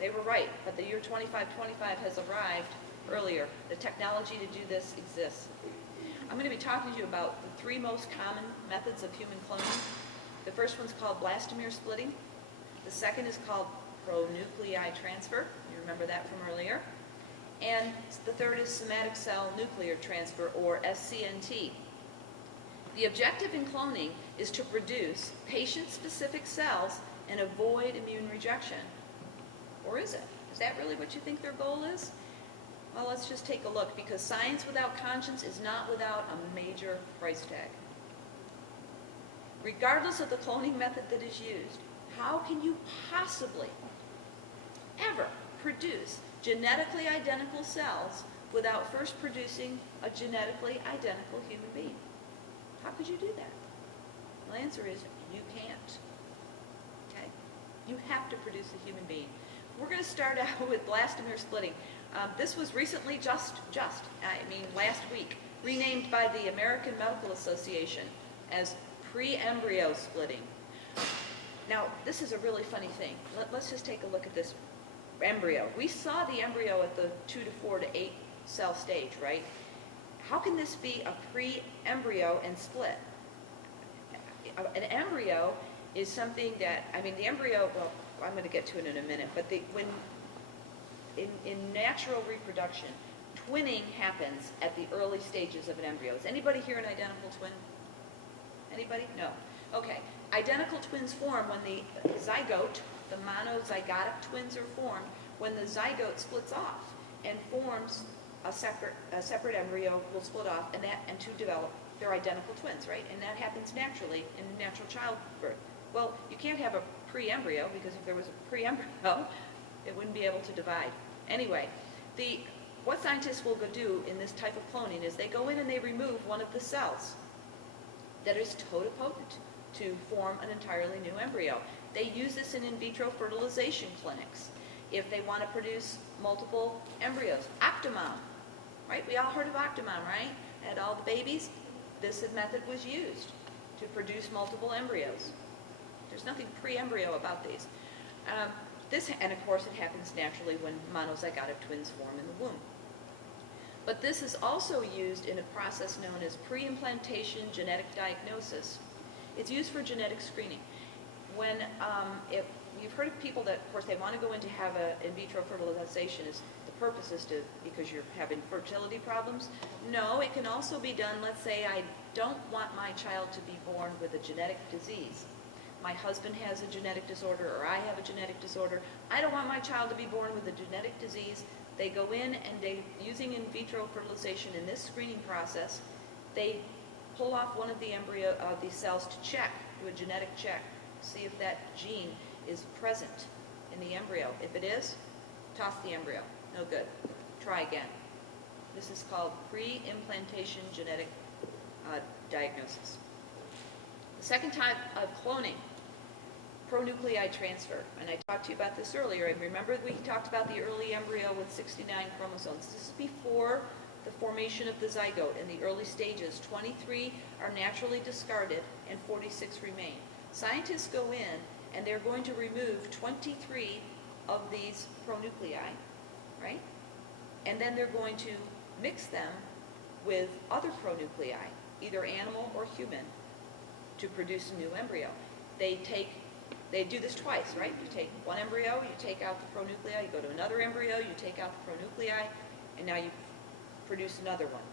They were right, but the year 2525 has arrived earlier. The technology to do this exists. I'm going to be talking to you about the 3 most common methods of human cloning. The first one's called blastomere splitting. The second is called pronuclei transfer. You remember that from earlier. And the third is somatic cell nuclear transfer, or SCNT. The objective in cloning is to produce patient-specific cells and avoid immune rejection. Or is it? Is that really what you think their goal is? Well, let's just take a look, because science without conscience is not without a major price tag. Regardless of the cloning method that is used, how can you possibly ever produce genetically identical cells without first producing a genetically identical human being? How could you do that? Well, the answer is you can't. Okay? You have to produce a human being. We're going to start out with blastomere splitting. This was recently, last week, renamed by the American Medical Association as pre-embryo splitting. Now, this is a really funny thing. Let's just take a look at this embryo. We saw the embryo at the 2 to 4 to 8 cell stage, right? How can this be a pre-embryo and split? An embryo is something that, the embryo, well, I'm going to get to it in a minute, but in natural reproduction, twinning happens at the early stages of an embryo. Is anybody here an identical twin? Anybody? No. Okay. Identical twins form when the zygote, the monozygotic twins are formed when the zygote splits off and forms a separate embryo will split off and to develop, they're identical twins, right? And that happens naturally in natural childbirth. Well, you can't have a pre-embryo, because if there was a pre-embryo, it wouldn't be able to divide. Anyway, what scientists will go do in this type of cloning is they go in and they remove one of the cells that is totipotent to form an entirely new embryo. They use this in vitro fertilization clinics if they want to produce multiple embryos. Octomom, right? We all heard of Octomom, right? Had all the babies. This method was used to produce multiple embryos. There's nothing pre-embryo about these. And of course it happens naturally when monozygotic twins form in the womb. But this is also used in a process known as pre-implantation genetic diagnosis. It's used for genetic screening. If you've heard of people that, of course, they want to go in to have an in vitro fertilization, the purpose is because you're having fertility problems. No, it can also be done, let's say I don't want my child to be born with a genetic disease. My husband has a genetic disorder, or I have a genetic disorder. I don't want my child to be born with a genetic disease. They go in and using in vitro fertilization in this screening process, they pull off one of the these cells to check, do a genetic check, see if that gene is present in the embryo. If it is, toss the embryo. No good. Try again. This is called pre-implantation genetic diagnosis. The second type of cloning pronuclei transfer. And I talked to you about this earlier. And remember we talked about the early embryo with 69 chromosomes. This is before the formation of the zygote. In the early stages, 23 are naturally discarded and 46 remain. Scientists go in and they're going to remove 23 of these pronuclei, right? And then they're going to mix them with other pronuclei, either animal or human, to produce a new embryo. They do this twice, right? You take one embryo, you take out the pronuclei, you go to another embryo, you take out the pronuclei, and now you produce another one.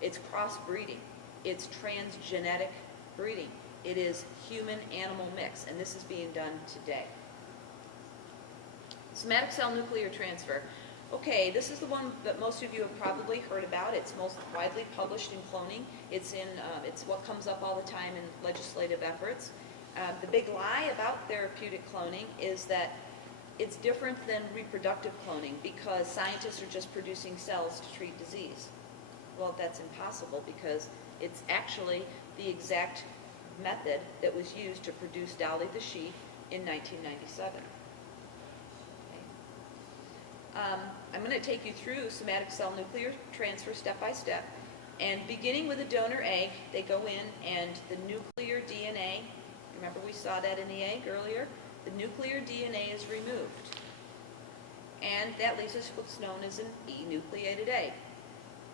It's crossbreeding. It's transgenetic breeding. It is human-animal mix, and this is being done today. Somatic cell nuclear transfer. Okay, this is the one that most of you have probably heard about. It's most widely published in cloning. It's what comes up all the time in legislative efforts. The big lie about therapeutic cloning is that it's different than reproductive cloning because scientists are just producing cells to treat disease. Well, that's impossible because it's actually the exact method that was used to produce Dolly the sheep in 1997. I'm going to take you through somatic cell nuclear transfer step by step. And beginning with a donor egg, they go in and the nuclear DNA, remember we saw that in the egg earlier? The nuclear DNA is removed. And that leaves us what's known as an enucleated egg.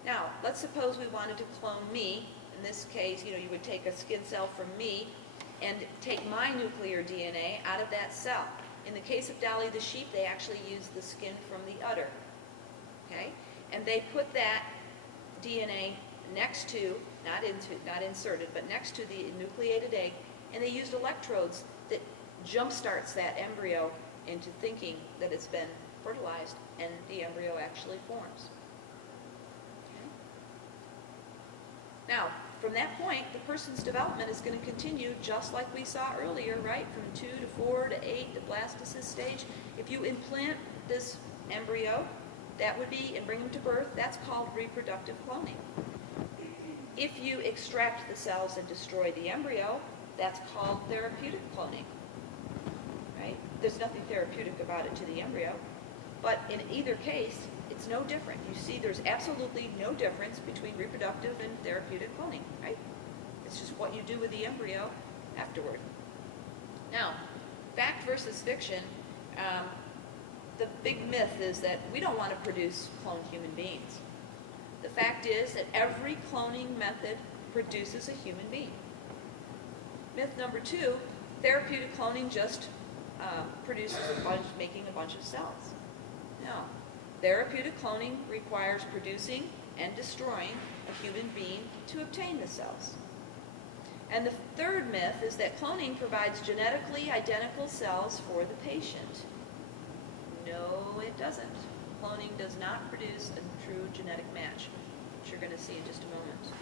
Now, let's suppose we wanted to clone me. In this case, you would take a skin cell from me and take my nuclear DNA out of that cell. In the case of Dolly the sheep, they actually use the skin from the udder, okay? And they put that DNA next to, not inserted, but next to the enucleated egg, and they used electrodes that jump-starts that embryo into thinking that it's been fertilized, and the embryo actually forms. Okay? Now, from that point, the person's development is going to continue just like we saw earlier, right? From 2 to 4 to 8, the blastocyst stage. If you implant this embryo, that would be, and bring them to birth, that's called reproductive cloning. If you extract the cells and destroy the embryo, that's called therapeutic cloning, right? There's nothing therapeutic about it to the embryo, but in either case, it's no different. You see there's absolutely no difference between reproductive and therapeutic cloning, right? It's just what you do with the embryo afterward. Now, fact versus fiction, the big myth is that we don't want to produce cloned human beings. The fact is that every cloning method produces a human being. Myth number 2, therapeutic cloning just produces making a bunch of cells. No. Therapeutic cloning requires producing and destroying a human being to obtain the cells. And the third myth is that cloning provides genetically identical cells for the patient. No, it doesn't. Cloning does not produce a true genetic match, which you're going to see in just a moment.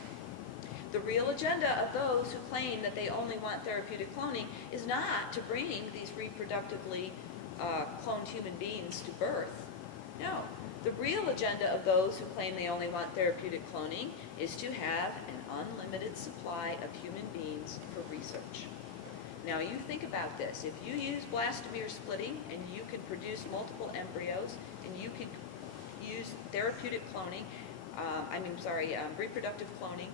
The real agenda of those who claim that they only want therapeutic cloning is not to bring these reproductively cloned human beings to birth. No. The real agenda of those who claim they only want therapeutic cloning is to have an unlimited supply of human beings for research. Now you think about this. If you use blastomere splitting and you can produce multiple embryos and you can use therapeutic cloning, reproductive cloning,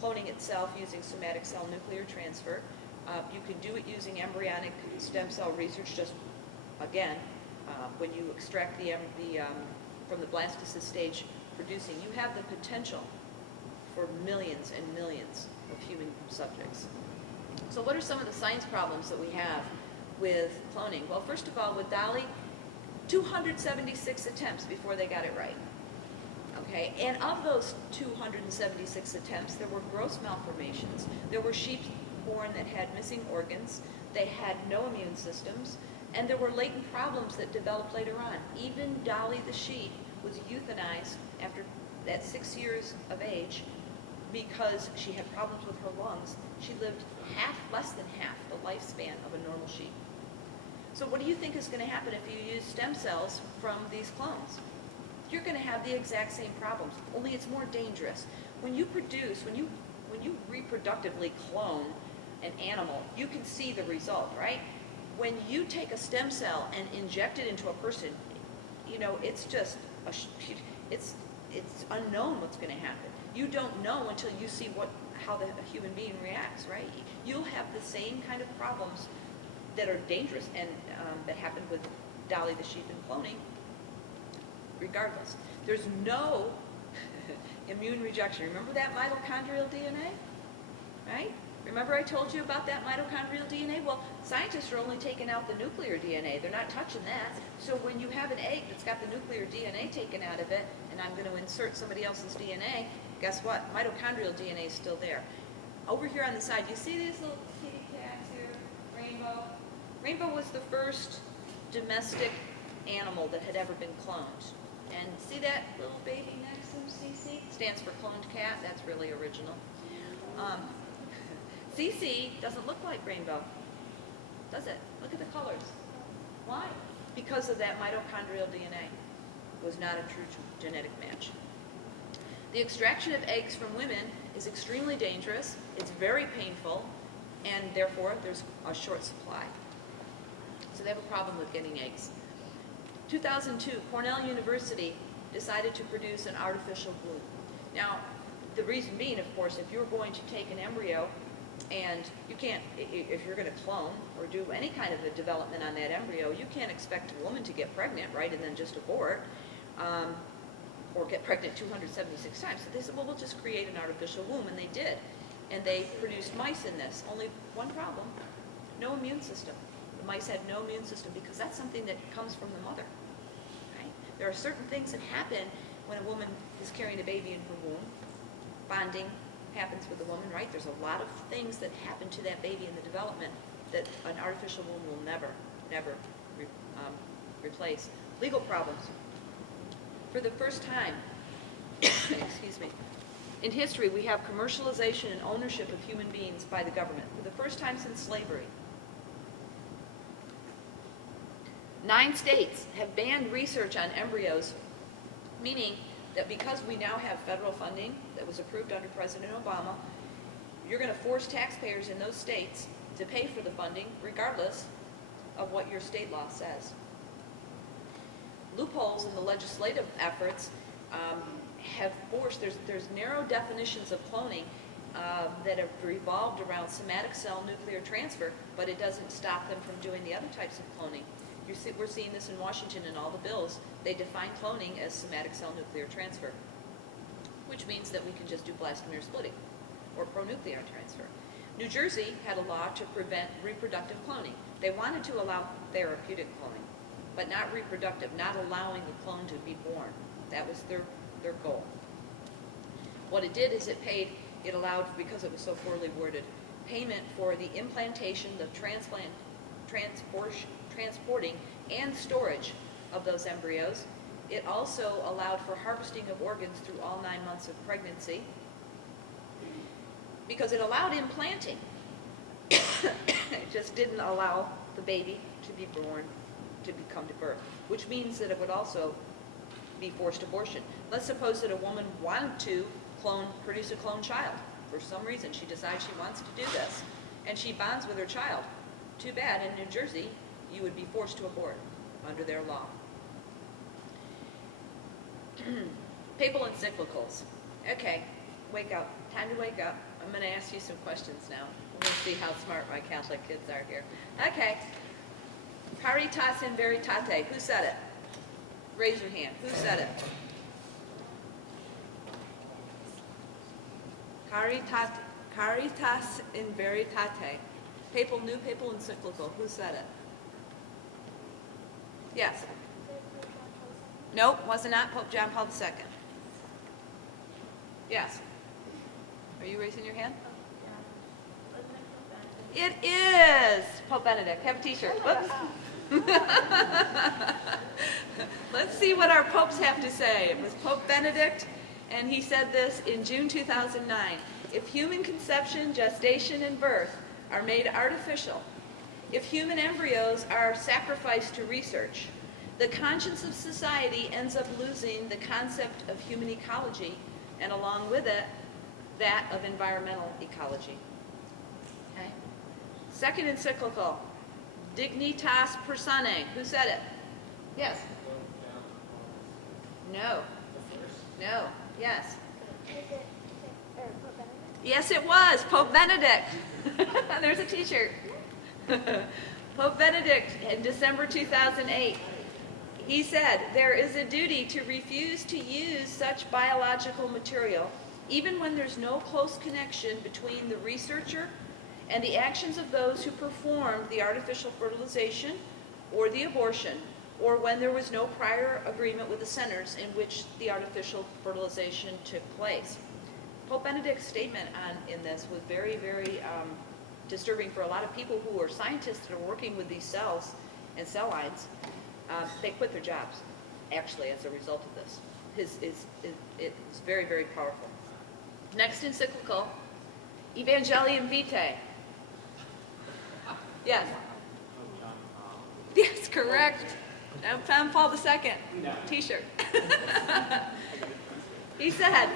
cloning itself using somatic cell nuclear transfer, you can do it using embryonic stem cell research just, again, when you extract from the blastocyst stage producing, you have the potential for millions and millions of human subjects. So what are some of the science problems that we have with cloning? Well, first of all, with Dolly, 276 attempts before they got it right. Okay, and of those 276 attempts, there were gross malformations. There were sheep born that had missing organs. They had no immune systems. And there were latent problems that developed later on. Even Dolly the sheep was euthanized at 6 years of age because she had problems with her lungs. She lived less than half the lifespan of a normal sheep. So what do you think is going to happen if you use stem cells from these clones? You're going to have the exact same problems, only it's more dangerous. When you reproductively clone an animal, you can see the result, right? when you take a stem cell and inject it into a person, you know, it's just, it's unknown what's going to happen. You don't know until you see how the human being reacts, right? You'll have the same kind of problems that are dangerous and that happened with Dolly the sheep and cloning, regardless. There's no immune rejection. Remember that mitochondrial DNA, right? Remember I told you about that mitochondrial DNA? Well, scientists are only taking out the nuclear DNA. They're not touching that. So when you have an egg that's got the nuclear DNA taken out of it, and I'm going to insert somebody else's DNA, guess what? Mitochondrial DNA is still there. Over here on the side, you see these little kitty cats here? Rainbow. Rainbow was the first domestic animal that had ever been cloned. And see that little baby next to him, CC? Stands for cloned cat. That's really original. CC doesn't look like Rainbow, does it? Look at the colors. Why? Because of that mitochondrial DNA. It was not a true genetic match. The extraction of eggs from women is extremely dangerous, it's very painful, and therefore there's a short supply. So they have a problem with getting eggs. 2002, Cornell University decided to produce an artificial womb. Now, the reason being, of course, if you're going to take an embryo and you can't, if you're going to clone or do any kind of a development on that embryo, you can't expect a woman to get pregnant, right, and then just abort, or get pregnant 276 times. So they said, well, we'll just create an artificial womb, and they did. And they produced mice in this. Only one problem, no immune system. The mice had no immune system because that's something that comes from the mother, right? There are certain things that happen when a woman is carrying a baby in her womb. Bonding happens with the woman, right? There's a lot of things that happen to that baby in the development that an artificial womb will never replace. Legal problems. For the first time, excuse me, in history, we have commercialization and ownership of human beings by the government. For the first time since slavery. 9 states have banned research on embryos, meaning that because we now have federal funding that was approved under President Obama, you're going to force taxpayers in those states to pay for the funding regardless of what your state law says. Loopholes in the legislative efforts have forced, there's narrow definitions of cloning that have revolved around somatic cell nuclear transfer, but it doesn't stop them from doing the other types of cloning. We're seeing this in Washington in all the bills. They define cloning as somatic cell nuclear transfer, which means that we can just do blastomere splitting or pronuclear transfer. New Jersey had a law to prevent reproductive cloning. They wanted to allow therapeutic cloning, but not reproductive, not allowing the clone to be born. That was their goal. What it did is it allowed, because it was so poorly worded, payment for the implantation, the transplant, transporting, and storage of those embryos. It also allowed for harvesting of organs through all 9 months of pregnancy, because it allowed implanting. It just didn't allow the baby to be born, to come to birth, which means that it would also be forced abortion. Let's suppose that a woman wanted to produce a clone child. For some reason, she decides she wants to do this, and she bonds with her child. Too bad, in New Jersey, you would be forced to abort under their law. Papal encyclicals. Okay, wake up. Time to wake up. I'm going to ask you some questions now. We'll see how smart my Catholic kids are here. Okay. Caritas in veritate. Who said it? Raise your hand. Who said it? Caritas in veritate. New papal encyclical. Who said it? Yes. Nope, was it not Pope John Paul II? Yes. Are you raising your hand? It is Pope Benedict. Have a t-shirt. Whoops. Let's see what our popes have to say. It was Pope Benedict, and he said this in June 2009. If human conception, gestation, and birth are made artificial, if human embryos are sacrificed to research, the conscience of society ends up losing the concept of human ecology, and along with it, that of environmental ecology. Okay? Second encyclical, Dignitas personae. Who said it? Yes. No. No. Yes. Yes, it was. Pope Benedict. There's a t-shirt. Pope Benedict in December 2008. He said, there is a duty to refuse to use such biological material, even when there's no close connection between the researcher and the actions of those who performed the artificial fertilization or the abortion, or when there was no prior agreement with the centers in which the artificial fertilization took place. Pope Benedict's statement in this was very, very disturbing for a lot of people who are scientists that are working with these cells and cell lines. They quit their jobs, actually, as a result of this. It's very, very powerful. Next encyclical, Evangelium Vitae. Yes. Yes, correct. John Paul II. T-shirt. He said,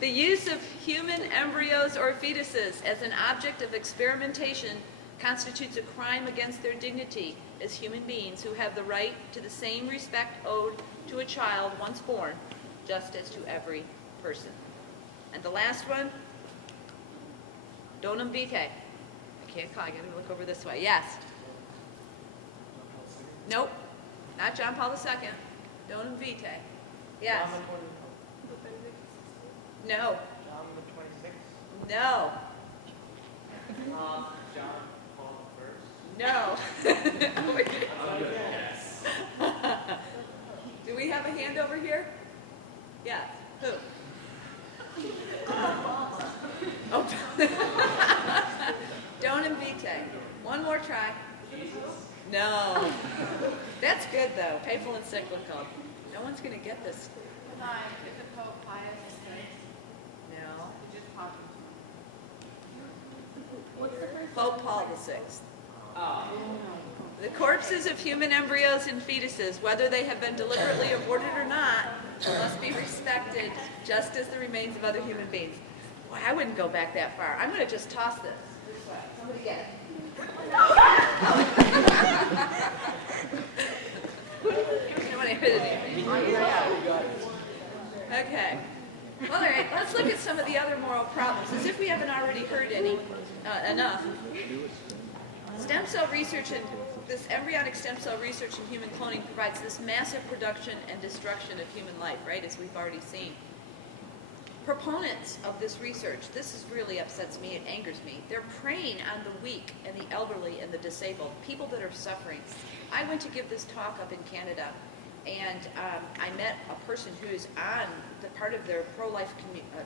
the use of human embryos or fetuses as an object of experimentation constitutes a crime against their dignity as human beings who have the right to the same respect owed to a child once born, just as to every person. And the last one, Donum Vitae. I can't call, I gotta look over this way. Yes. Nope, not John Paul II. Donum Vitae. Yes. No. John the 26th. No. John Paul I. No. Do we have a hand over here? Yeah. Who? Oh. Donum Vitae. One more try. No. That's good though. Papal encyclical. No one's going to get this. Hi, is it Pope Pius VI? No. Just talking. Pope Paul VI. The corpses of human embryos and fetuses, whether they have been deliberately aborted or not, must be respected just as the remains of other human beings. Boy, I wouldn't go back that far. I'm going to just toss this. Somebody get it. Nobody heard it. Okay. Well, all right, let's look at some of the other moral problems, as if we haven't already heard any enough. Stem cell research and this embryonic stem cell research and human cloning provides this massive production and destruction of human life, right, as we've already seen. Proponents of this research, really upsets me, it angers me. They're preying on the weak and the elderly and the disabled, people that are suffering. I went to give this talk up in Canada, and I met a person who is on the part of their pro-life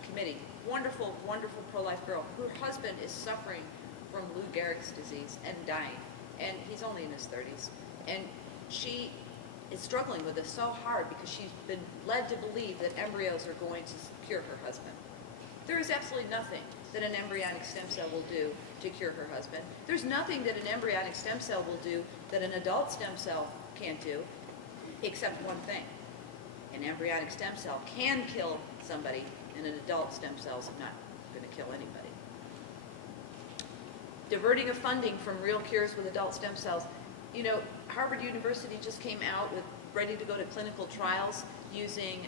committee. Wonderful, wonderful pro-life girl. Her husband is suffering from Lou Gehrig's disease and dying, and he's only in his 30s. And she is struggling with this so hard because she's been led to believe that embryos are going to cure her husband. There is absolutely nothing that an embryonic stem cell will do to cure her husband. There's nothing that an embryonic stem cell will do that an adult stem cell can't do, except one thing. An embryonic stem cell can kill somebody, and an adult stem cell is not going to kill anybody. Diverting of funding from real cures with adult stem cells. You know, Harvard University just came out with ready to go to clinical trials using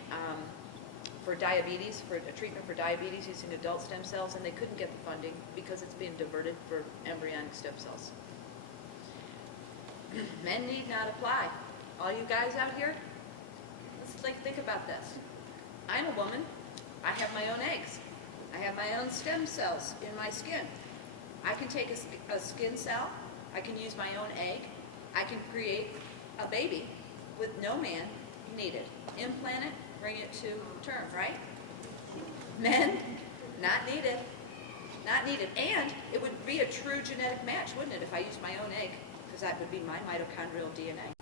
for diabetes, for a treatment for diabetes using adult stem cells, and they couldn't get the funding because it's being diverted for embryonic stem cells. Men need not apply. All you guys out here, let's think about this. I'm a woman. I have my own eggs. I have my own stem cells in my skin. I can take a skin cell. I can use my own egg. I can create a baby with no man needed. Implant it, bring it to term, right? Men, not needed. Not needed. And it would be a true genetic match, wouldn't it, if I used my own egg? Because that would be my mitochondrial DNA.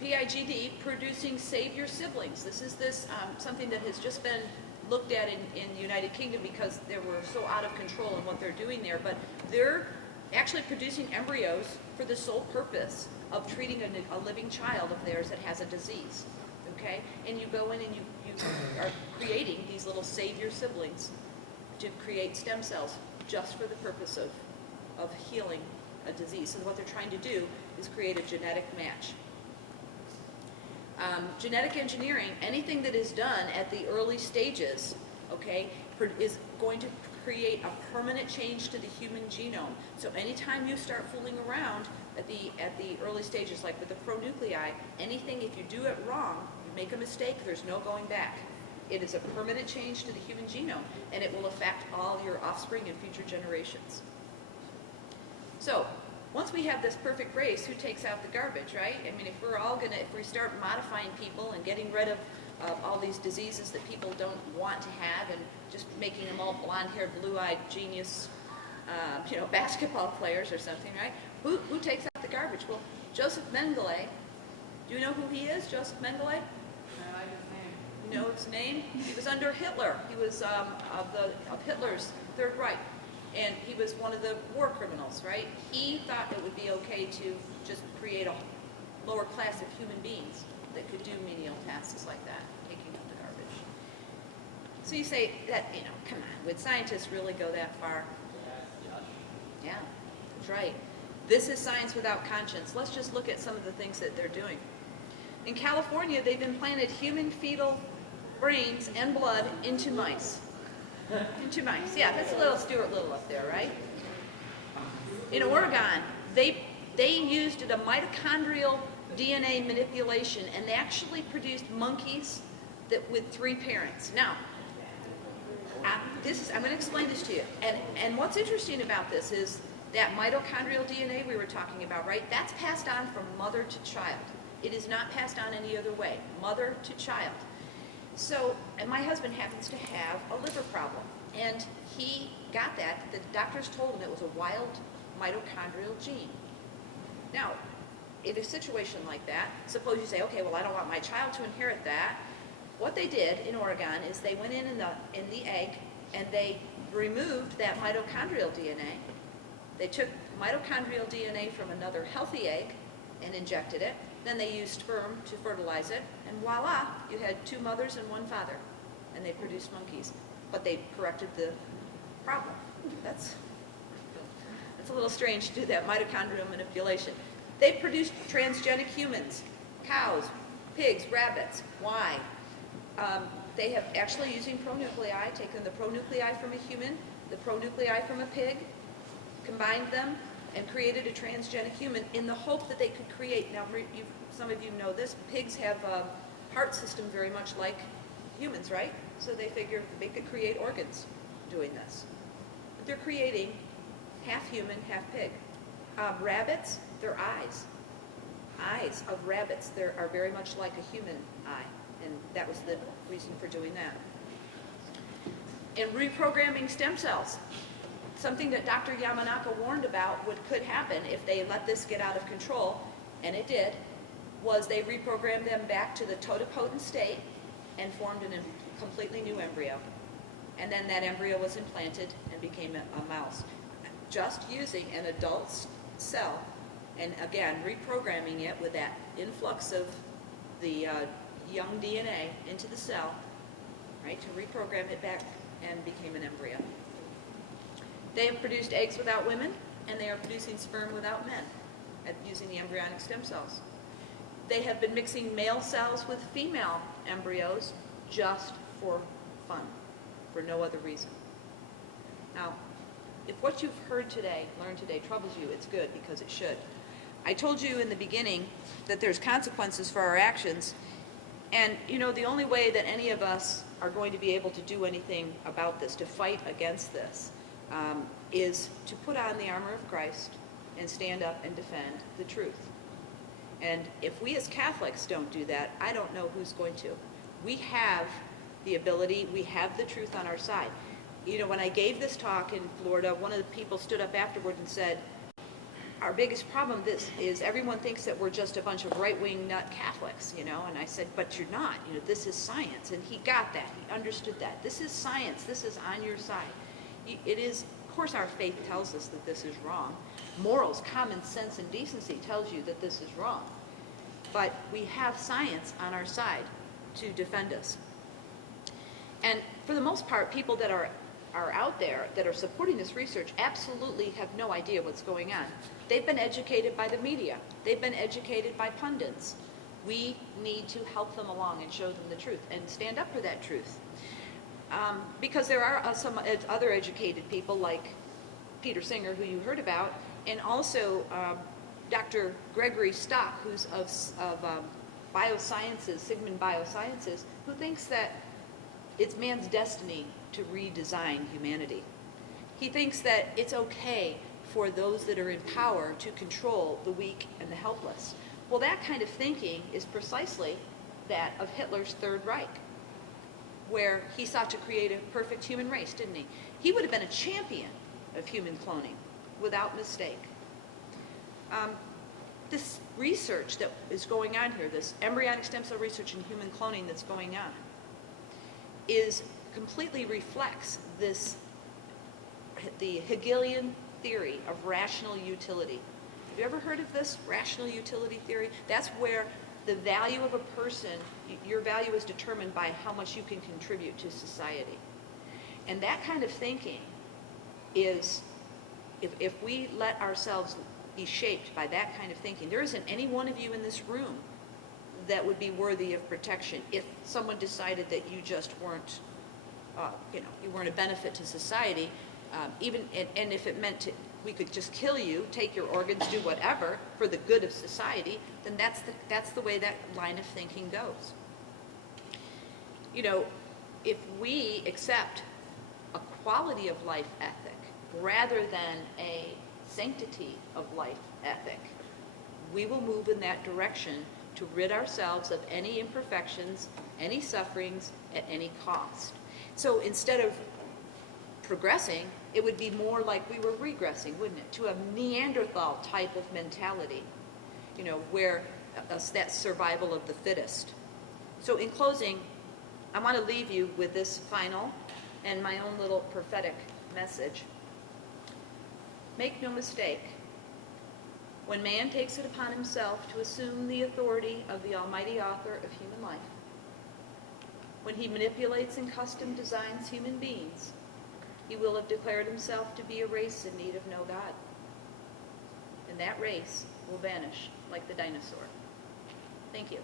PIGD, producing savior siblings. This is something that has just been looked at in the United Kingdom because they were so out of control in what they're doing there. But they're actually producing embryos for the sole purpose of treating a living child of theirs that has a disease. Okay? And you go in and you are creating these little savior siblings to create stem cells just for the purpose of of healing a disease. So what they're trying to do is create a genetic match. Genetic engineering, anything that is done at the early stages, okay, is going to create a permanent change to the human genome. So anytime you start fooling around at the early stages, like with the pronuclei, anything, if you do it wrong, you make a mistake, there's no going back. It is a permanent change to the human genome, and it will affect all your offspring and future generations. So, once we have this perfect race, who takes out the garbage, right? I mean, if we start modifying people and getting rid of all these diseases that people don't want to have and just making them all blonde-haired, blue-eyed, genius, basketball players or something, right? Who takes out the garbage? Well, Joseph Mengele, do you know who he is, Joseph Mengele? I like his name. You know his name? He was under Hitler. He was of Hitler's Third Reich. And he was one of the war criminals, right? He thought it would be okay to just create a lower class of human beings that could do menial tasks like that, taking up the garbage. So you say that, come on, would scientists really go that far? Yeah, that's right. This is science without conscience. Let's just look at some of the things that they're doing. In California, they've implanted human fetal brains and blood into mice. Into mice. Yeah, that's a little Stuart Little up there, right? In Oregon, they used a mitochondrial DNA manipulation and they actually produced monkeys with 3 parents. Now, I'm going to explain this to you. And what's interesting about this is that mitochondrial DNA we were talking about, right? That's passed on from mother to child. It is not passed on any other way. Mother to child. So, and my husband happens to have a liver problem, and he got that. The doctors told him it was a wild mitochondrial gene. Now, in a situation like that, suppose you say, okay, well, I don't want my child to inherit that. What they did in Oregon is they went in the egg, and they removed that mitochondrial DNA. They took mitochondrial DNA from another healthy egg and injected it. Then they used sperm to fertilize it, and voila, you had 2 mothers and 1 father, and they produced monkeys. But they corrected the problem. That's a little strange to do that, mitochondrial manipulation. They produced transgenic humans, cows, pigs, rabbits. Why? They have actually using pronuclei, taken the pronuclei from a human, the pronuclei from a pig, combined them, and created a transgenic human in the hope that they could create, now some of you know this, pigs have a heart system very much like humans, right? So they figured they could create organs doing this. But they're creating half human, half pig. Rabbits, their eyes. Eyes of rabbits are very much like a human eye, and that was the reason for doing that. And reprogramming stem cells. Something that Dr. Yamanaka warned about could happen if they let this get out of control, and it did, was they reprogrammed them back to the totipotent state and formed a completely new embryo. And then that embryo was implanted and became a mouse. Just using an adult cell and, again, reprogramming it with that influx of the young DNA into the cell, right, to reprogram it back and became an embryo. They have produced eggs without women, and they are producing sperm without men using the embryonic stem cells. They have been mixing male cells with female embryos just for fun, for no other reason. Now, if what you've learned today, troubles you, it's good because it should. I told you in the beginning that there's consequences for our actions, and the only way that any of us are going to be able to do anything about this, to fight against this, is to put on the armor of Christ and stand up and defend the truth. And if we as Catholics don't do that, I don't know who's going to. We have the ability, we have the truth on our side. When I gave this talk in Florida, one of the people stood up afterward and said, our biggest problem is everyone thinks that we're just a bunch of right-wing nut Catholics, and I said, but you're not, this is science. And he got that, he understood that. This is science, this is on your side. It is, of course our faith tells us that this is wrong. Morals, common sense, and decency tells you that this is wrong. But we have science on our side to defend us. And for the most part, people that are are out there that are supporting this research absolutely have no idea what's going on. They've been educated by the media. They've been educated by pundits. We need to help them along and show them the truth and stand up for that truth. Because there are some other educated people like Peter Singer, who you heard about, and also Dr. Gregory Stock, who's of biosciences, Sigmund Biosciences, who thinks that it's man's destiny to redesign humanity. He thinks that it's okay for those that are in power to control the weak and the helpless. Well, that kind of thinking is precisely that of Hitler's Third Reich, where he sought to create a perfect human race, didn't he? He would have been a champion of human cloning, without mistake. This research that is going on here, this embryonic stem cell research and human cloning that's going on, completely reflects the Hegelian theory of rational utility. Have you ever heard of this rational utility theory? That's where the value of a person, your value is determined by how much you can contribute to society. And that kind of thinking is, if we let ourselves be shaped by that kind of thinking, there isn't any one of you in this room that would be worthy of protection if someone decided that you just weren't, you weren't a benefit to society, and if it meant we could just kill you, take your organs, do whatever for the good of society, then that's the way that line of thinking goes. If we accept a quality of life ethic rather than a sanctity of life ethic, we will move in that direction to rid ourselves of any imperfections, any sufferings, at any cost. So instead of progressing, it would be more like we were regressing, wouldn't it? To a Neanderthal type of mentality, where that survival of the fittest. So in closing, I want to leave you with this final and my own little prophetic message. Make no mistake, when man takes it upon himself to assume the authority of the almighty author of human life, when he manipulates and custom designs human beings, he will have declared himself to be a race in need of no God. And that race will vanish like the dinosaur. Thank you.